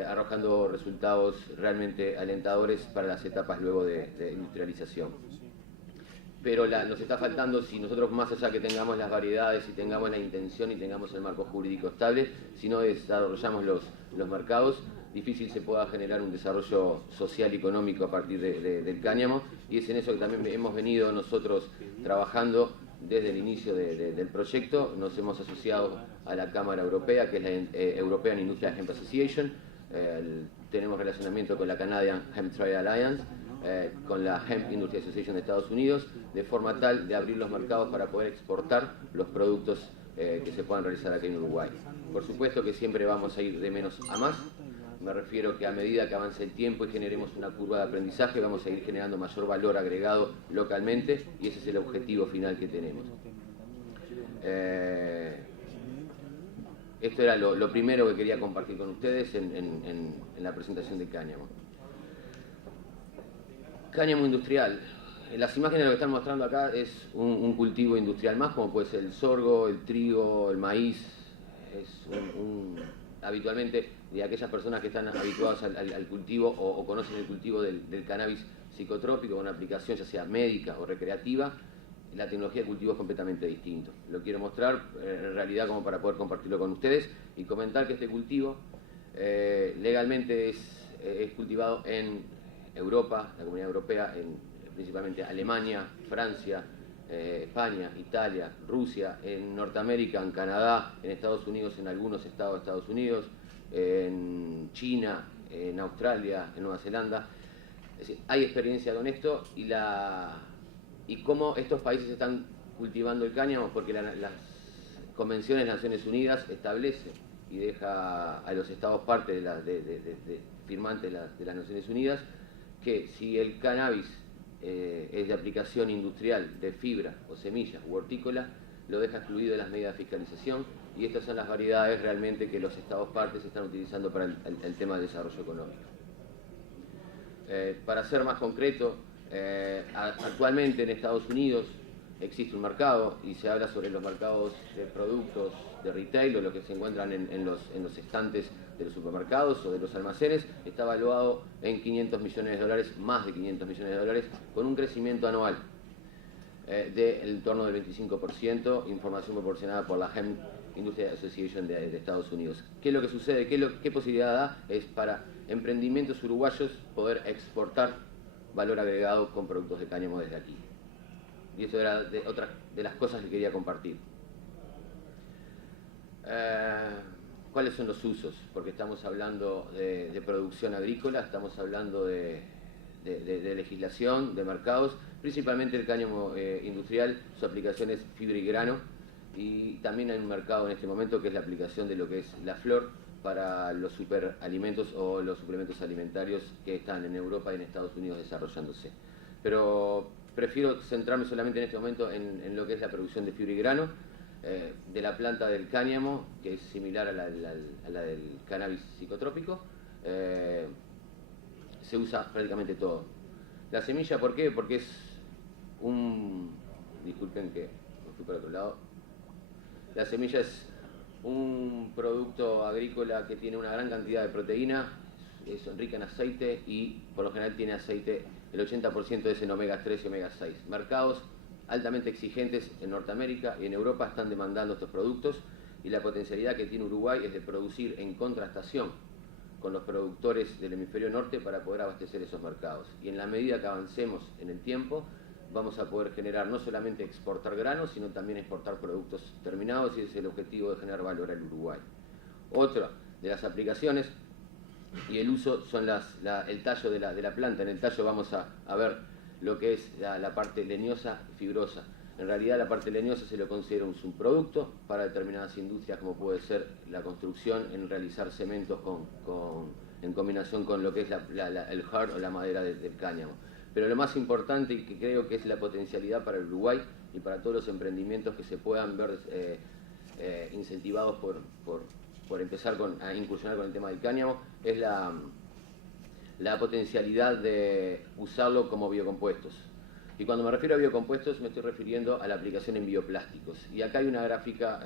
arrojando resultados realmente alentadores para las etapas luego de industrialización. Pero nos está faltando, si nosotros más allá que tengamos las variedades y tengamos la intención y tengamos el marco jurídico estable, si no desarrollamos los mercados, difícil se pueda generar un desarrollo social y económico a partir del cáñamo, y es en eso que también hemos venido nosotros trabajando desde el inicio del proyecto. Nos hemos asociado a la Cámara Europea, que es la European Industrial Hemp Association, tenemos relacionamiento con la Canadian Hemp Trade Alliance, con la Hemp Industry Association de Estados Unidos, de forma tal de abrir los mercados para poder exportar los productos que se puedan realizar aquí en Uruguay. Por supuesto que siempre vamos a ir de menos a más. Me refiero que a medida que avance el tiempo y generemos una curva de aprendizaje, vamos a ir generando mayor valor agregado localmente, y ese es el objetivo final que tenemos. Esto era lo primero que quería compartir con ustedes en la presentación de cáñamo. Cáñamo industrial. En las imágenes lo que están mostrando acá es un cultivo industrial más, como puede ser el sorgo, el trigo, el maíz. Es habitualmente, de aquellas personas que están habituadas al cultivo o conocen el cultivo del cannabis psicotrópico, una aplicación ya sea médica o recreativa, la tecnología de cultivo es completamente distinto. Lo quiero mostrar en realidad como para poder compartirlo con ustedes y comentar que este cultivo legalmente es cultivado en Europa, la Comunidad Europea, principalmente Alemania, Francia, España, Italia, Rusia, en Norteamérica, en Canadá, en Estados Unidos, en algunos estados de Estados Unidos, en China, en Australia, en Nueva Zelanda. Es decir, hay experiencia con esto, y cómo estos países están cultivando el cáñamo, porque las convenciones de Naciones Unidas establece y deja a los estados parte firmantes de las Naciones Unidas, que si el cannabis es de aplicación industrial, de fibra o semilla u hortícola, lo deja excluido de las medidas de fiscalización, y estas son las variedades realmente que los estados partes están utilizando para el tema del desarrollo económico. Para ser más concreto, actualmente en Estados Unidos existe un mercado, y se habla sobre los mercados de productos de retail, o lo que se encuentran en los estantes de los supermercados o de los almacenes. Está evaluado en $500 millones, más de $500 millones, con un crecimiento anual del torno del 25%, información proporcionada por la Hemp Industry Association de Estados Unidos. ¿Qué es lo que sucede? ¿Qué posibilidad da? Es para emprendimientos uruguayos poder exportar valor agregado con productos de cáñamo desde aquí. Y eso era otra de las cosas que quería compartir. ¿Cuáles son los usos? Porque estamos hablando de producción agrícola, estamos hablando de legislación, de mercados, principalmente el cáñamo industrial, su aplicación es fibra y grano, y también hay un mercado en este momento que es la aplicación de lo que es la flor para los superalimentos o los suplementos alimentarios que están en Europa y en Estados Unidos desarrollándose. Pero prefiero centrarme solamente en este momento en lo que es la producción de fibra y grano, de la planta del cáñamo, que es similar a la del cannabis psicotrópico. Se usa prácticamente todo. La semilla, ¿por qué? Porque es disculpen que me fui para otro lado. La semilla es un producto agrícola que tiene una gran cantidad de proteína, es rica en aceite y por lo general tiene aceite, el 80% es en omega 3 y omega 6. Mercados altamente exigentes en Norteamérica y en Europa están demandando estos productos, y la potencialidad que tiene Uruguay es de producir en contrastación con los productores del hemisferio norte para poder abastecer esos mercados. Y en la medida que avancemos en el tiempo, vamos a poder generar no solamente exportar granos, sino también exportar productos terminados, y ese es el objetivo de generar valor al Uruguay. Otra de las aplicaciones y el uso son el tallo de la planta. En el tallo vamos a ver lo que es la parte leñosa y fibrosa. En realidad la parte leñosa se lo considera un subproducto para determinadas industrias, como puede ser la construcción, en realizar cementos en combinación con lo que es el hard o la madera del cáñamo. Pero lo más importante, y que creo que es la potencialidad para el Uruguay y para todos los emprendimientos que se puedan ver incentivados por empezar a incursionar con el tema del cáñamo, es la potencialidad de usarlo como biocompuestos. Y cuando me refiero a biocompuestos me estoy refiriendo a la aplicación en bioplásticos. Y acá hay una gráfica,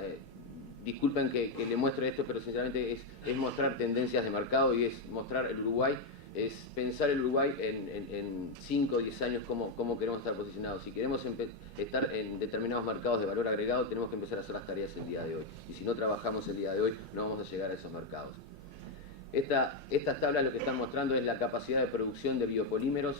disculpen que le muestre esto, pero sinceramente es mostrar tendencias de mercado, y es mostrar el Uruguay, es pensar el Uruguay en 5 o 10 años cómo queremos estar posicionados. Si queremos estar en determinados mercados de valor agregado, tenemos que empezar a hacer las tareas el día de hoy. Y si no trabajamos el día de hoy, no vamos a llegar a esos mercados. Estas tablas lo que están mostrando es la capacidad de producción de biopolímeros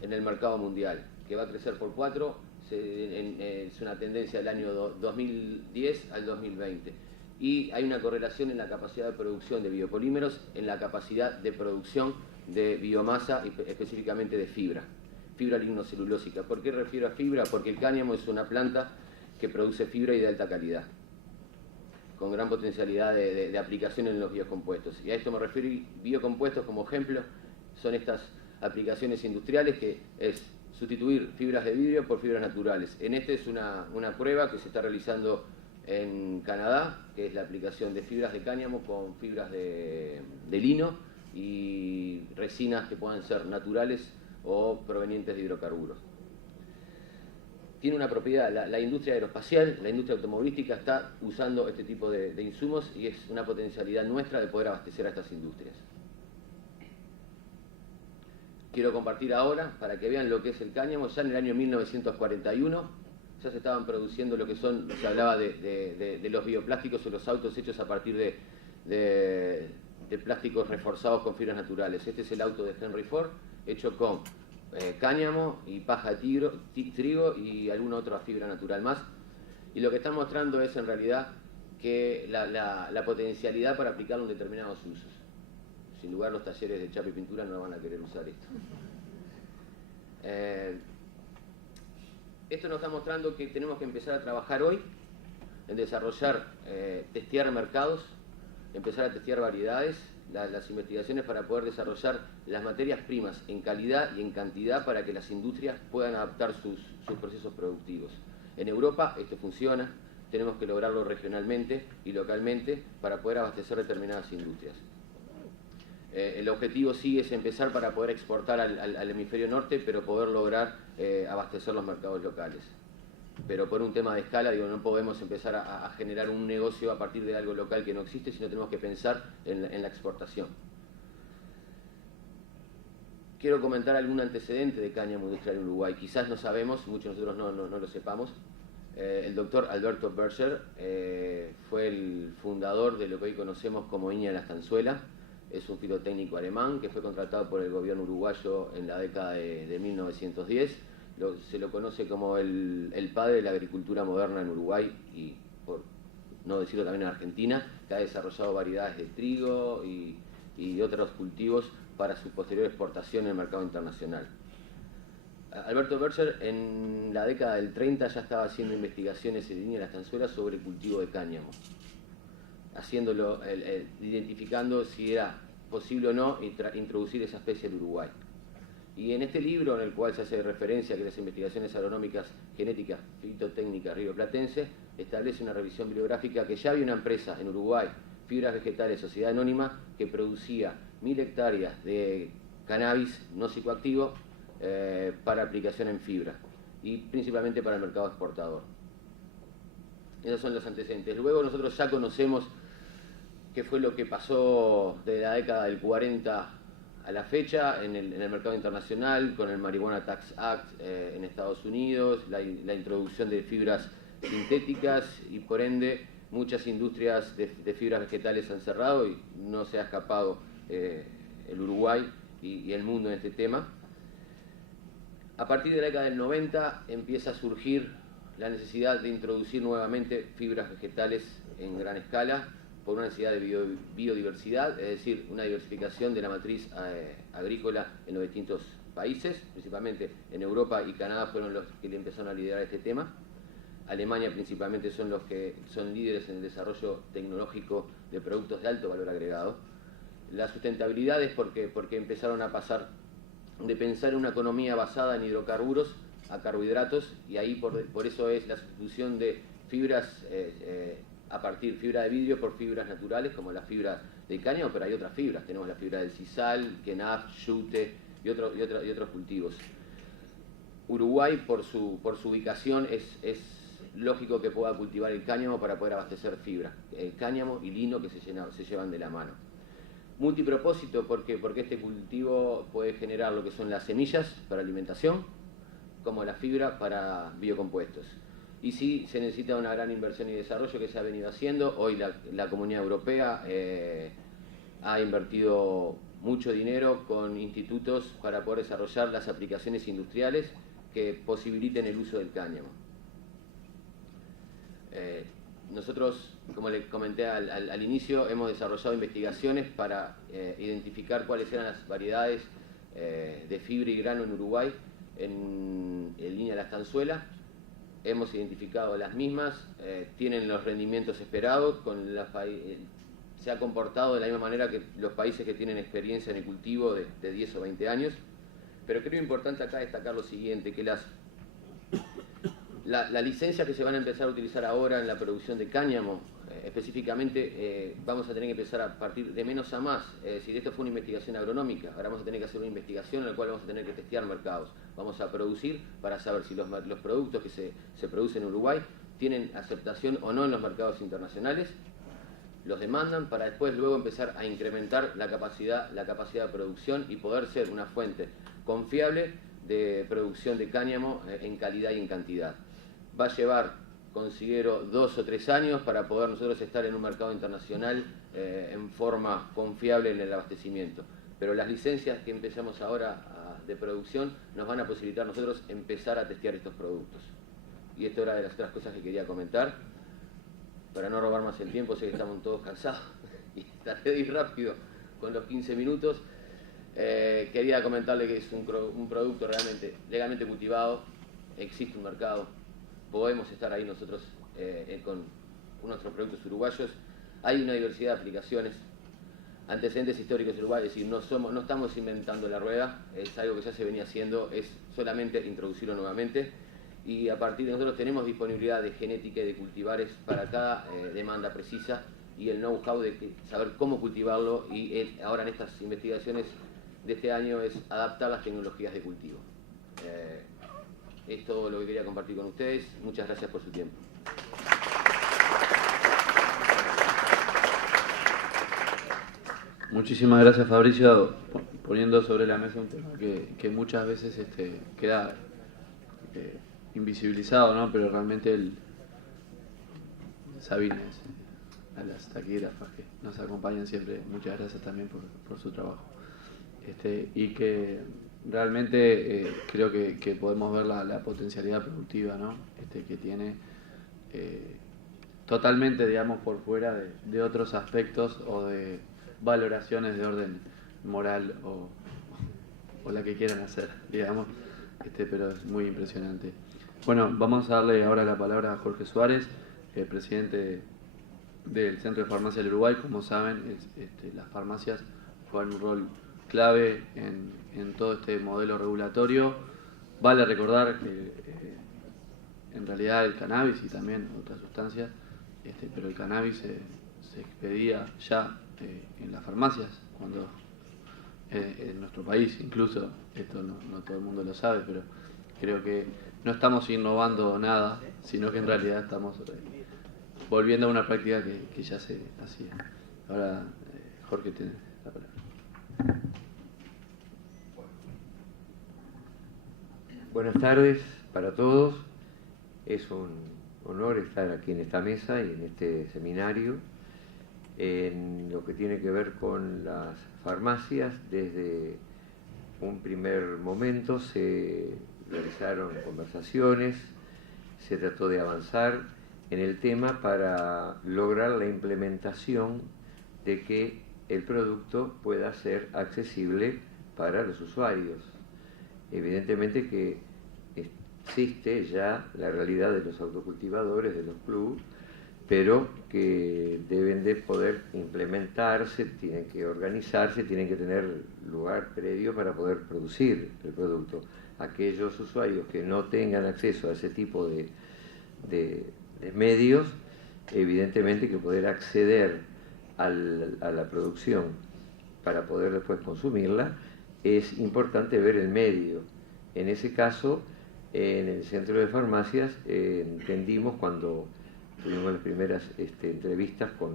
en el mercado mundial, que va a crecer por 4, es una tendencia del año 2010 al 2020. Y hay una correlación en la capacidad de producción de biopolímeros, en la capacidad de producción de biomasa, específicamente de fibra lignocelulósica. ¿Por qué refiero a fibra? Porque el cáñamo es una planta que produce fibra y de alta calidad, con gran potencialidad de aplicación en los biocompuestos. Y a esto me refiero, y biocompuestos como ejemplo son estas aplicaciones industriales, que es sustituir fibras de vidrio por fibras naturales. En este es una prueba que se está realizando en Canadá, que es la aplicación de fibras de cáñamo con fibras de lino y resinas que puedan ser naturales o provenientes de hidrocarburos. Tiene una propiedad, la industria aeroespacial, la industria automovilística está usando este tipo de insumos, y es una potencialidad nuestra de poder abastecer a estas industrias. Quiero compartir ahora, para que vean lo que es el cáñamo. Ya en el año 1941 ya se estaban produciendo lo que se hablaba de los bioplásticos o los autos hechos a partir de plásticos reforzados con fibras naturales. Este es el auto de Henry Ford, hecho con cáñamo y paja de trigo y alguna otra fibra natural más. Y lo que están mostrando es en realidad que la potencialidad para aplicarlo en determinados usos. Sin lugar, los talleres de chapa y pintura no van a querer usar esto. Esto nos está mostrando que tenemos que empezar a trabajar hoy en desarrollar, testear mercados, empezar a testear variedades, las investigaciones para poder desarrollar las materias primas en calidad y en cantidad para que las industrias puedan adaptar sus procesos productivos. En Europa esto funciona, tenemos que lograrlo regionalmente y localmente para poder abastecer determinadas industrias. El objetivo sí es empezar para poder exportar al hemisferio norte, pero poder lograr abastecer los mercados locales. Pero por un tema de escala, no podemos empezar a generar un negocio a partir de algo local que no existe, sino tenemos que pensar en la exportación. Quiero comentar algún antecedente de cáñamo industrial en Uruguay. Quizás no sabemos, muchos de nosotros no lo sepamos. El doctor Alberto Berger fue el fundador de lo que hoy conocemos como Viña de la Estanzuela. Es un filotécnico alemán que fue contratado por el gobierno uruguayo en la década de 1910. Se lo conoce como el padre de la agricultura moderna en Uruguay y, por no decirlo, también en Argentina, que ha desarrollado variedades de trigo y otros cultivos para su posterior exportación en el mercado internacional. Alberto Berger en la década del 30 ya estaba haciendo investigaciones en Viña de la Estanzuela sobre el cultivo de cáñamo, identificando si era posible o no introducir esa especie en Uruguay. Y en este libro, en el cual se hace referencia a que las investigaciones agronómicas genéticas fitotécnicas rioplatense, establece una revisión bibliográfica que ya había una empresa en Uruguay, Fibras Vegetales Sociedad Anónima, que producía 1000 hectáreas de cannabis no psicoactivo para aplicación en fibra y principalmente para el mercado exportador. Esos son los antecedentes. Luego nosotros ya conocemos qué fue lo que pasó desde la década del 40 a la fecha en el mercado internacional, con el Marijuana Tax Act en Estados Unidos, la introducción de fibras sintéticas y por ende muchas industrias de fibras vegetales han cerrado y no se ha escapado el Uruguay y el mundo en este tema. A partir de la década del 90 empieza a surgir la necesidad de introducir nuevamente fibras vegetales en gran escala por una necesidad de biodiversidad, es decir, una diversificación de la matriz agrícola en los distintos países, principalmente en Europa y Canadá fueron los que le empezaron a liderar este tema. Alemania principalmente son los que son líderes en el desarrollo tecnológico de productos de alto valor agregado. La sustentabilidad es porque empezaron a pasar de pensar en una economía basada en hidrocarburos a carbohidratos, y ahí por eso es la sustitución de fibras fibra de vidrio por fibras naturales como la fibra de cáñamo, pero hay otras fibras, tenemos la fibra del sisal, kenaf, yute y otros cultivos. Uruguay por su ubicación es lógico que pueda cultivar el cáñamo para poder abastecer fibra, el cáñamo y lino que se llevan de la mano. Multipropósito porque este cultivo puede generar lo que son las semillas para alimentación, como la fibra para biocompuestos. Y sí se necesita una gran inversión y desarrollo que se ha venido haciendo. Hoy la Comunidad Europea ha invertido mucho dinero con institutos para poder desarrollar las aplicaciones industriales que posibiliten el uso del cáñamo. Nosotros, como les comenté al inicio, hemos desarrollado investigaciones para identificar cuáles eran las variedades de fibra y grano en Uruguay en línea La Estanzuela. Hemos identificado las mismas, tienen los rendimientos esperados, se ha comportado de la misma manera que los países que tienen experiencia en el cultivo de 10 o 20 años. Pero creo importante acá destacar lo siguiente, que las licencias que se van a empezar a utilizar ahora en la producción de cáñamo, específicamente vamos a tener que empezar a partir de menos a más. Es decir, esto fue una investigación agronómica, ahora vamos a tener que hacer una investigación en la cual vamos a tener que testear mercados. Vamos a producir para saber si los productos que se producen en Uruguay tienen aceptación o no en los mercados internacionales, los demandan para después luego empezar a incrementar la capacidad de producción y poder ser una fuente confiable de producción de cáñamo en calidad y en cantidad. Va a llevar, considero, 2 o 3 años para poder nosotros estar en un mercado internacional en forma confiable en el abastecimiento. Pero las licencias que empezamos ahora de producción nos van a posibilitar nosotros empezar a testear estos productos. Y esto era de las otras cosas que quería comentar. Para no robar más el tiempo, sé que estamos todos cansados y traté de ir rápido con los 15 minutos. Quería comentarle que es un producto realmente legalmente cultivado, existe un mercado, podemos estar ahí nosotros con nuestros productos uruguayos. Hay una diversidad de aplicaciones, antecedentes históricos de Uruguay, es decir, no estamos inventando la rueda, es algo que ya se venía haciendo, es solamente introducirlo nuevamente. Y a partir de nosotros tenemos disponibilidad de genética y de cultivares para cada demanda precisa y el know-how de saber cómo cultivarlo, y ahora en estas investigaciones de este año es adaptar las tecnologías de cultivo. Es todo lo que quería compartir con ustedes. Muchas gracias por su tiempo. Muchísimas gracias, Fabricio, poniendo sobre la mesa un tema que muchas veces queda invisibilizado, ¿no? Pero realmente Sabines, a las taquígrafas que nos acompañan siempre, muchas gracias también por su trabajo. Y que realmente creo que podemos ver la potencialidad productiva, ¿no? Que tiene totalmente, digamos, por fuera de otros aspectos o de valoraciones de orden moral o la que quieran hacer, digamos, pero es muy impresionante. Bueno, vamos a darle ahora la palabra a Jorge Suárez, presidente del Centro de Farmacia del Uruguay. Como saben, las farmacias juegan un rol clave en todo este modelo regulatorio. Vale recordar que en realidad el cannabis y también otras sustancias, pero el cannabis se expedía ya en las farmacias, cuando en nuestro país incluso, esto no todo el mundo lo sabe, pero creo que no estamos innovando nada, sino que en realidad estamos volviendo a una práctica que ya se hacía. Ahora, Jorge, tiene la palabra. Buenas tardes para todos. Es un honor estar aquí en esta mesa y en este seminario. En lo que tiene que ver con las farmacias, desde un primer momento se realizaron conversaciones, se trató de avanzar en el tema para lograr la implementación de que el producto pueda ser accesible para los usuarios. Evidentemente que existe ya la realidad de los autocultivadores, de los clubes, pero que deben de poder implementarse, tienen que organizarse, tienen que tener lugar previo para poder producir el producto. Aquellos usuarios que no tengan acceso a ese tipo de medios, evidentemente que poder acceder a la producción para poder después consumirla, es importante ver el medio. En ese caso, en el centro de farmacias, entendimos cuando tuvimos las primeras entrevistas con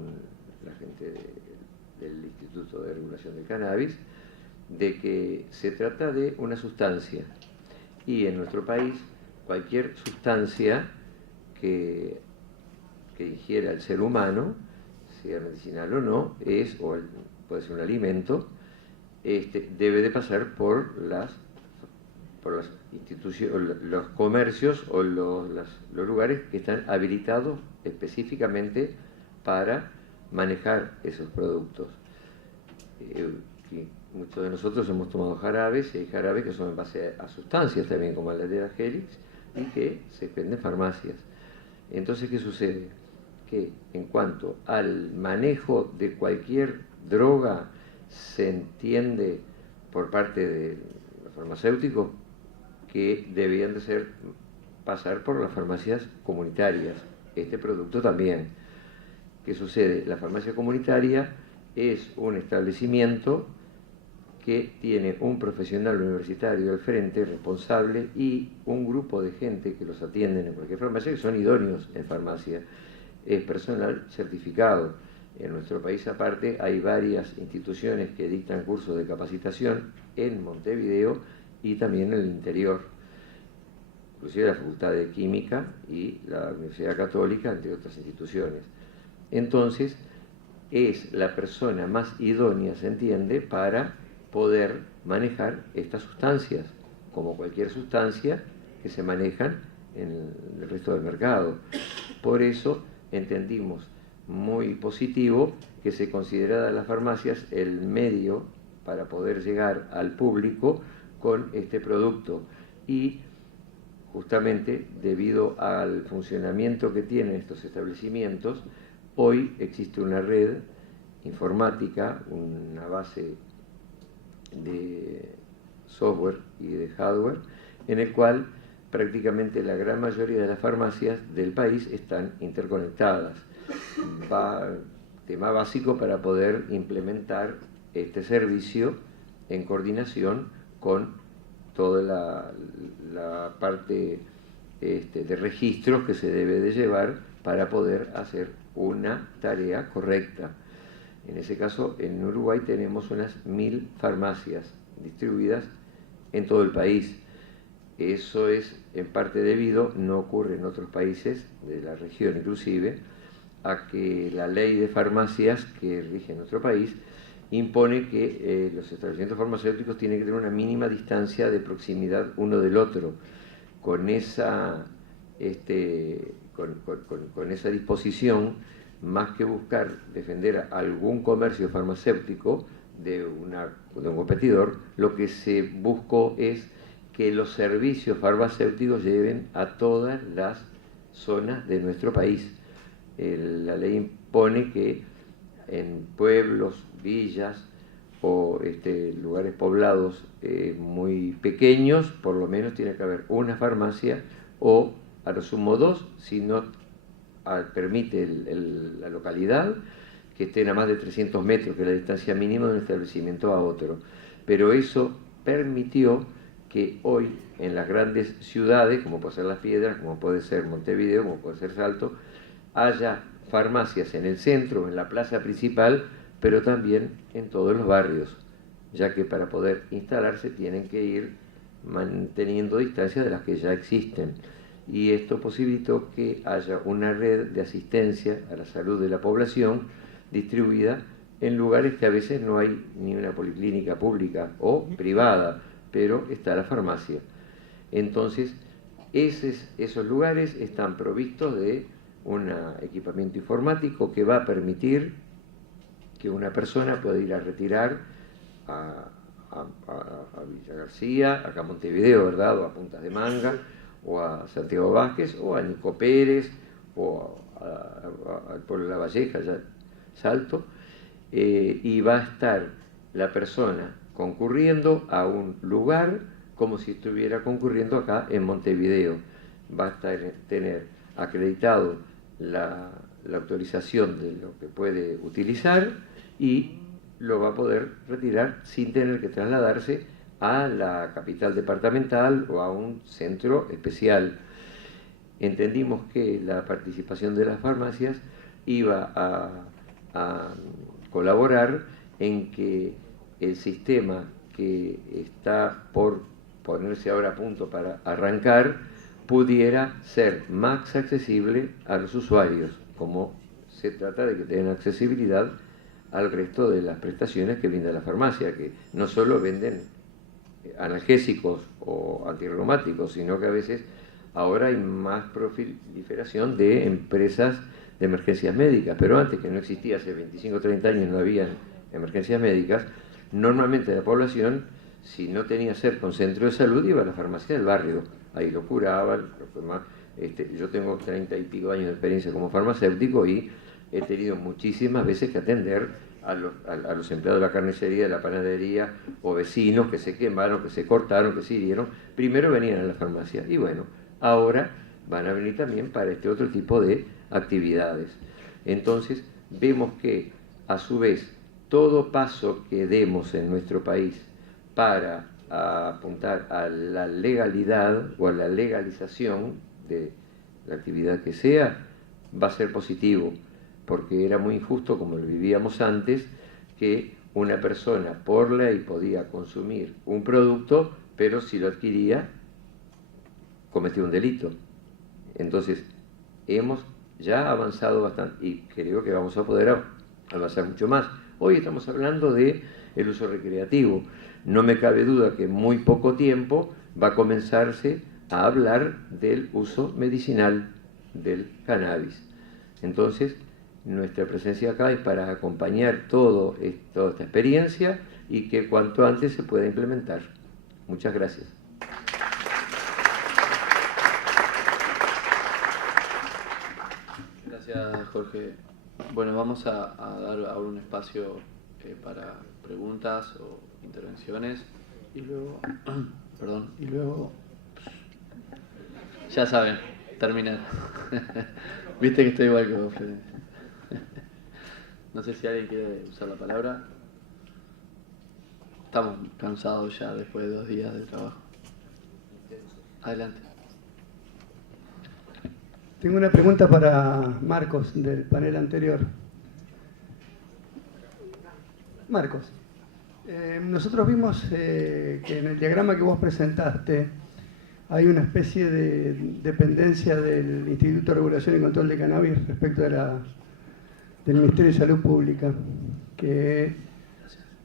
la gente del Instituto de Regulación del Cannabis, de que se trata de una sustancia, y en nuestro país cualquier sustancia que ingiera el ser humano, sea medicinal o no, puede ser un alimento, debe de pasar por las instituciones, los comercios o los lugares que están habilitados específicamente para manejar esos productos. Muchos de nosotros hemos tomado jarabes, y hay jarabes que son en base a sustancias también, como el Aldea Helix, y que se venden en farmacias. Entonces, ¿qué sucede? Que en cuanto al manejo de cualquier droga, se entiende por parte de los farmacéuticos que debían de pasar por las farmacias comunitarias. Este producto también. ¿Qué sucede? La farmacia comunitaria es un establecimiento que tiene un profesional universitario al frente, responsable, y un grupo de gente que los atienden en cualquier farmacia, que son idóneos en farmacia. Es personal certificado. En nuestro país, aparte, hay varias instituciones que dictan cursos de capacitación en Montevideo y también en el interior, inclusive la Facultad de Química y la Universidad Católica, entre otras instituciones. Entonces, es la persona más idónea, se entiende, para poder manejar estas sustancias, como cualquier sustancia que se manejan en el resto del mercado. Por eso entendimos muy positivo que se considerara las farmacias el medio para poder llegar al público con este producto, y justamente debido al funcionamiento que tienen estos establecimientos, hoy existe una red informática, una base de software y de hardware, en el cual prácticamente la gran mayoría de las farmacias del país están interconectadas. Tema básico para poder implementar este servicio en coordinación con toda la parte de registros que se debe de llevar para poder hacer una tarea correcta. En ese caso, en Uruguay tenemos unas 1000 farmacias distribuidas en todo el país. Eso es en parte debido, no ocurre en otros países de la región inclusive, a que la ley de farmacias que rige en nuestro país impone que los establecimientos farmacéuticos tienen que tener una mínima distancia de proximidad uno del otro. Con esa disposición, más que buscar defender a algún comercio farmacéutico de un competidor, lo que se buscó es que los servicios farmacéuticos lleguen a todas las zonas de nuestro país. La ley impone que en pueblos, villas o lugares poblados muy pequeños, por lo menos tiene que haber una farmacia, o a lo sumo 2, si no permite la localidad, que estén a más de 300 metros, que es la distancia mínima de un establecimiento a otro. Pero eso permitió que hoy en las grandes ciudades, como puede ser Las Piedras, como puede ser Montevideo, como puede ser Salto, haya farmacias en el centro, en la plaza principal, pero también en todos los barrios, ya que para poder instalarse tienen que ir manteniendo distancias de las que ya existen. Y esto posibilitó que haya una red de asistencia a la salud de la población distribuida en lugares que a veces no hay ni una policlínica pública o privada, pero está la farmacia. Entonces, esos lugares están provistos de un equipamiento informático que va a permitir que una persona pueda ir a retirar a Villa García, acá a Montevideo, ¿verdad?, o a Puntas de Manga, o a Santiago Vázquez, o a Nico Pérez, o al pueblo de La Valleja, ya Salto, y va a estar la persona concurriendo a un lugar como si estuviera concurriendo acá en Montevideo. Va a tener acreditado la autorización de lo que puede utilizar y lo va a poder retirar sin tener que trasladarse a la capital departamental o a un centro especial. Entendimos que la participación de las farmacias iba a colaborar en que el sistema que está por ponerse ahora a punto para arrancar pudiera ser más accesible a los usuarios, como se trata de que tengan accesibilidad al resto de las prestaciones que brinda la farmacia, que no solo venden analgésicos o antirreumáticos, sino que a veces ahora hay más proliferación de empresas de emergencias médicas, pero antes, que no existía, hace 25 o 30 años no había emergencias médicas, normalmente la población, si no tenía cerca un centro de salud, iba a la farmacia del barrio, ahí lo curaban. Yo tengo 30 y pico años de experiencia como farmacéutico y he tenido muchísimas veces que atender a los empleados de la carnicería, de la panadería, o vecinos que se quemaron, que se cortaron, que se hirieron. Primero venían a la farmacia y bueno, ahora van a venir también para este otro tipo de actividades. Entonces vemos que a su vez todo paso que demos en nuestro país para apuntar a la legalidad o a la legalización de la actividad que sea, va a ser positivo, porque era muy injusto, como lo vivíamos antes, que una persona por ley podía consumir un producto, pero si lo adquiría, cometía un delito. Entonces, hemos ya avanzado bastante y creo que vamos a poder avanzar mucho más. Hoy estamos hablando de el uso recreativo. No me cabe duda que en muy poco tiempo va a comenzarse a hablar del uso medicinal del cannabis. Entonces, nuestra presencia acá es para acompañar toda esta experiencia y que cuanto antes se pueda implementar. Muchas gracias. Gracias, Jorge. Bueno, vamos a dar ahora un espacio para preguntas o intervenciones y luego, ya saben, terminar. Viste que estoy igual que vos, Florencia. No sé si alguien quiere usar la palabra. Estamos cansados ya después de 2 días de trabajo. Adelante. Tengo una pregunta para Marcos, del panel anterior. Marcos, nosotros vimos que en el diagrama que vos presentaste hay una especie de dependencia del Instituto de Regulación y Control de Cannabis respecto de del Ministerio de Salud Pública, que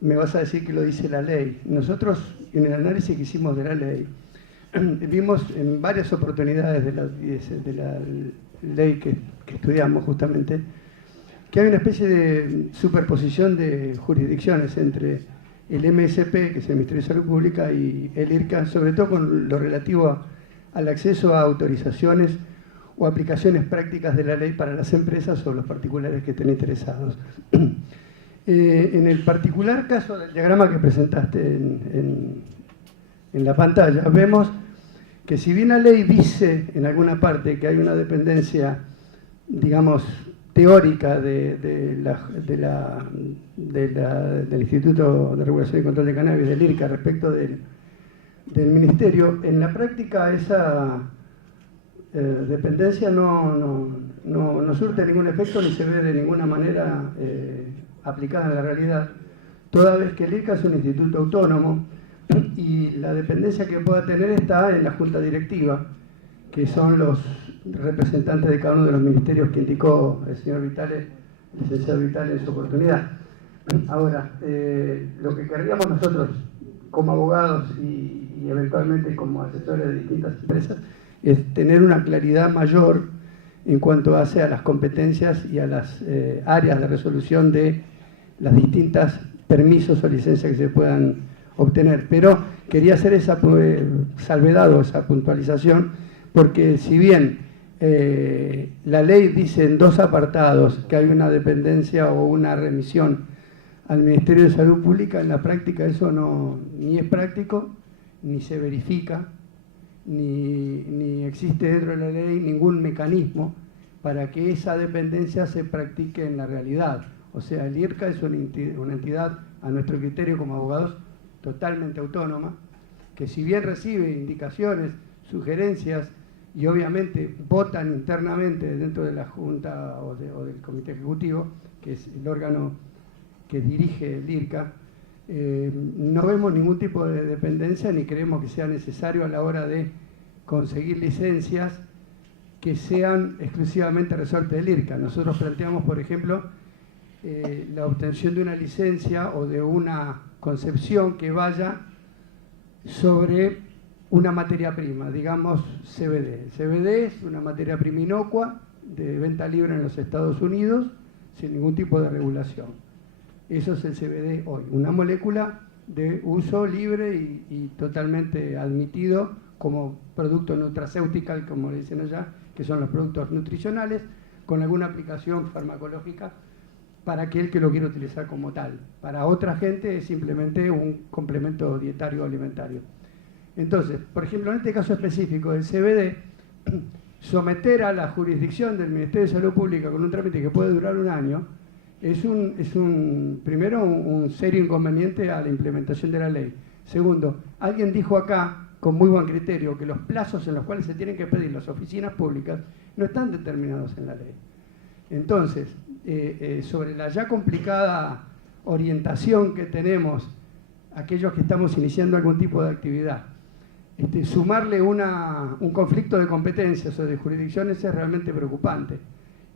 me vas a decir que lo dice la ley. Nosotros, en el análisis que hicimos de la ley, vimos en varias oportunidades de la ley que estudiamos justamente, que hay una especie de superposición de jurisdicciones entre el MSP, que es el Ministerio de Salud Pública, y el IRCA, sobre todo con lo relativo al acceso a autorizaciones o aplicaciones prácticas de la ley para las empresas o los particulares que estén interesados. En el particular caso del diagrama que presentaste en la pantalla, vemos que si bien la ley dice en alguna parte que hay una dependencia, digamos, teórica del Instituto de Regulación y Control de Cannabis, del IRCA, respecto del Ministerio, en la práctica esa dependencia no surte ningún efecto ni se ve de ninguna manera aplicada en la realidad, toda vez que el IRCA es un instituto autónomo y la dependencia que pueda tener está en la junta directiva, que son los representantes de cada uno de los ministerios que indicó el señor Vitale, el licenciado Vitale en su oportunidad. Ahora, lo que querríamos nosotros como abogados y eventualmente como asesores de distintas empresas es tener una claridad mayor en cuanto hace a las competencias y a las áreas de resolución de las distintas permisos o licencias que se puedan obtener. Pero quería hacer esa salvedad o esa puntualización, porque si bien la ley dice en 2 apartados que hay una dependencia o una remisión al Ministerio de Salud Pública, en la práctica eso no ni es práctico, ni se verifica, ni existe dentro de la ley ningún mecanismo para que esa dependencia se practique en la realidad. O sea, el IRCA es una entidad, a nuestro criterio como abogados, totalmente autónoma, que si bien recibe indicaciones, sugerencias y obviamente votan internamente dentro de la Junta o del Comité Ejecutivo, que es el órgano que dirige el IRCA, no vemos ningún tipo de dependencia ni creemos que sea necesario a la hora de conseguir licencias que sean exclusivamente resorte del IRCA. Nosotros planteamos, por ejemplo, la obtención de una licencia o de una concepción que vaya sobre una materia prima, digamos CBD. CBD es una materia prima inocua de venta libre en los Estados Unidos sin ningún tipo de regulación. Eso es el CBD hoy, una molécula de uso libre y totalmente admitido como producto nutracéutico, como le dicen allá, que son los productos nutricionales, con alguna aplicación farmacológica para aquel que lo quiere utilizar como tal. Para otra gente es simplemente un complemento dietario o alimentario. Entonces, por ejemplo, en este caso específico del CBD, someter a la jurisdicción del Ministerio de Salud Pública con un trámite que puede durar 1 año primero un serio inconveniente a la implementación de la ley. Segundo, alguien dijo acá, con muy buen criterio, que los plazos en los cuales se tienen que pedir las oficinas públicas no están determinados en la ley. Entonces, sobre la ya complicada orientación que tenemos aquellos que estamos iniciando algún tipo de actividad, sumarle un conflicto de competencias o de jurisdicciones es realmente preocupante.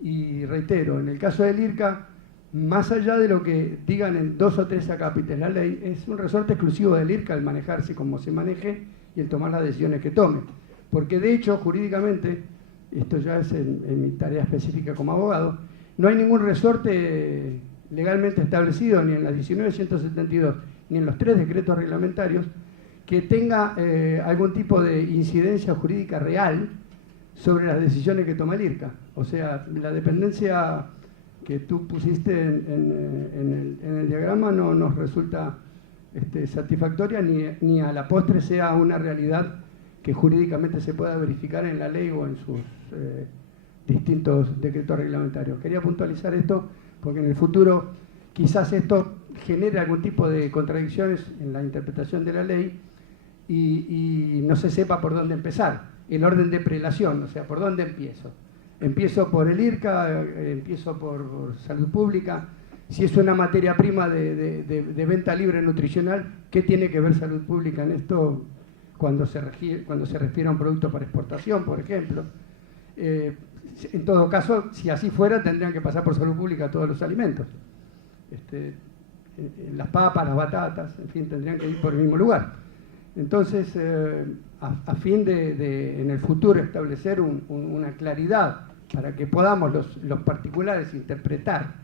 Y reitero, en el caso del IRCA, más allá de lo que digan en 2 o 3 acápites la ley, es un resorte exclusivo del IRCA el manejarse como se maneje y el tomar las decisiones que tome. Porque de hecho, jurídicamente, esto ya es en mi tarea específica como abogado, no hay ningún resorte legalmente establecido ni en la 1972 ni en los 3 decretos reglamentarios que tenga algún tipo de incidencia jurídica real sobre las decisiones que toma el IRCA. O sea, la dependencia que tú pusiste en el diagrama no nos resulta satisfactoria ni a la postre sea una realidad que jurídicamente se pueda verificar en la ley o en sus distintos decretos reglamentarios. Quería puntualizar esto porque en el futuro quizás esto genere algún tipo de contradicciones en la interpretación de la ley y no se sepa por dónde empezar. El orden de prelación, o sea, ¿por dónde empiezo? Empiezo por el IRCA, empiezo por salud pública. Si es una materia prima de venta libre nutricional, ¿qué tiene que ver salud pública en esto cuando se refiere a un producto para exportación, por ejemplo? En todo caso, si así fuera, tendrían que pasar por salud pública todos los alimentos. Las papas, las batatas, en fin, tendrían que ir por el mismo lugar. Entonces, a fin de en el futuro establecer una claridad para que podamos los particulares interpretar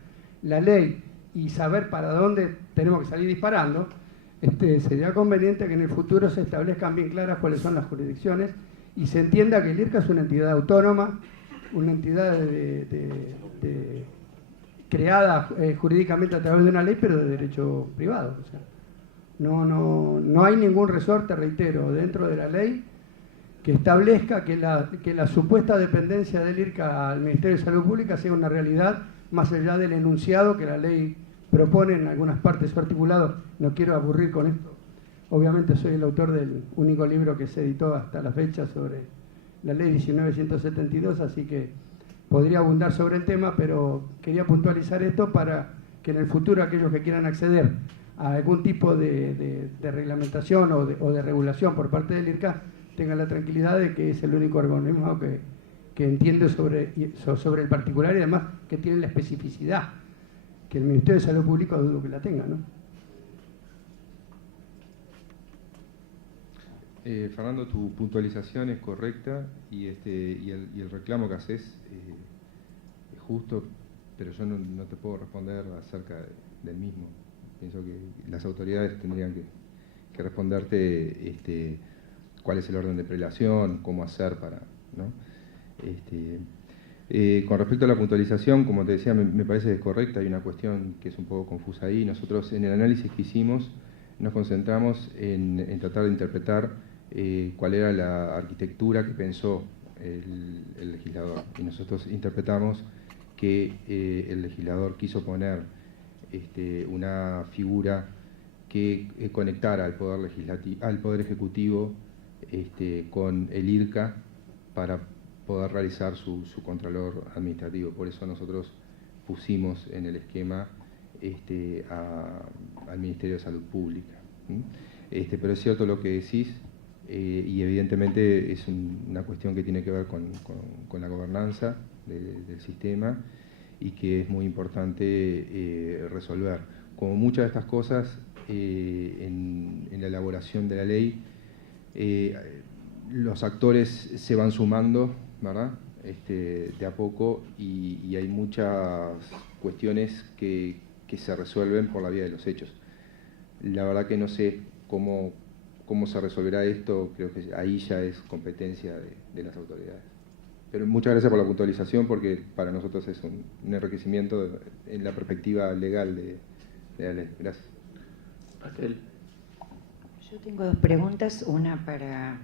la ley y saber para dónde tenemos que salir disparando, sería conveniente que en el futuro se establezcan bien claras cuáles son las jurisdicciones y se entienda que el IRCA es una entidad autónoma, una entidad creada jurídicamente a través de una ley, pero de derecho privado. O sea, no hay ningún resorte, reitero, dentro de la ley que establezca que la supuesta dependencia del IRCA al Ministerio de Salud Pública sea una realidad más allá del enunciado que la ley propone en algunas partes de su articulado. No quiero aburrir con esto. Obviamente soy el autor del único libro que se editó hasta la fecha sobre la ley 1972, así que podría abundar sobre el tema, pero quería puntualizar esto para que en el futuro aquellos que quieran acceder a algún tipo de reglamentación o de regulación por parte del IRCA tengan la tranquilidad de que es el único organismo que entiende sobre el particular y además que tiene la especificidad que el Ministerio de Salud Pública dudo que la tenga, ¿no? Fernando, tu puntualización es correcta y el reclamo que haces es justo, pero yo no te puedo responder acerca del mismo. Pienso que las autoridades tendrían que responderte cuál es el orden de prelación, cómo hacer para, ¿no? Con respecto a la puntualización, como te decía, me parece correcta. Hay una cuestión que es un poco confusa ahí. Nosotros en el análisis que hicimos nos concentramos en tratar de interpretar cuál era la arquitectura que pensó el legislador. Y nosotros interpretamos que el legislador quiso poner una figura que conectara al Poder Ejecutivo con el IRCA para poder realizar su contralor administrativo. Por eso nosotros pusimos en el esquema al Ministerio de Salud Pública. Pero es cierto lo que decís, y evidentemente es una cuestión que tiene que ver con la gobernanza del sistema y que es muy importante resolver. Como muchas de estas cosas, en la elaboración de la ley, los actores se van sumando, ¿verdad? De a poco, y hay muchas cuestiones que se resuelven por la vía de los hechos. La verdad que no sé cómo se resolverá esto, creo que ahí ya es competencia de las autoridades. Pero muchas gracias por la puntualización, porque para nosotros es un enriquecimiento en la perspectiva legal de la ley. Gracias. Raquel. Yo tengo dos preguntas, una para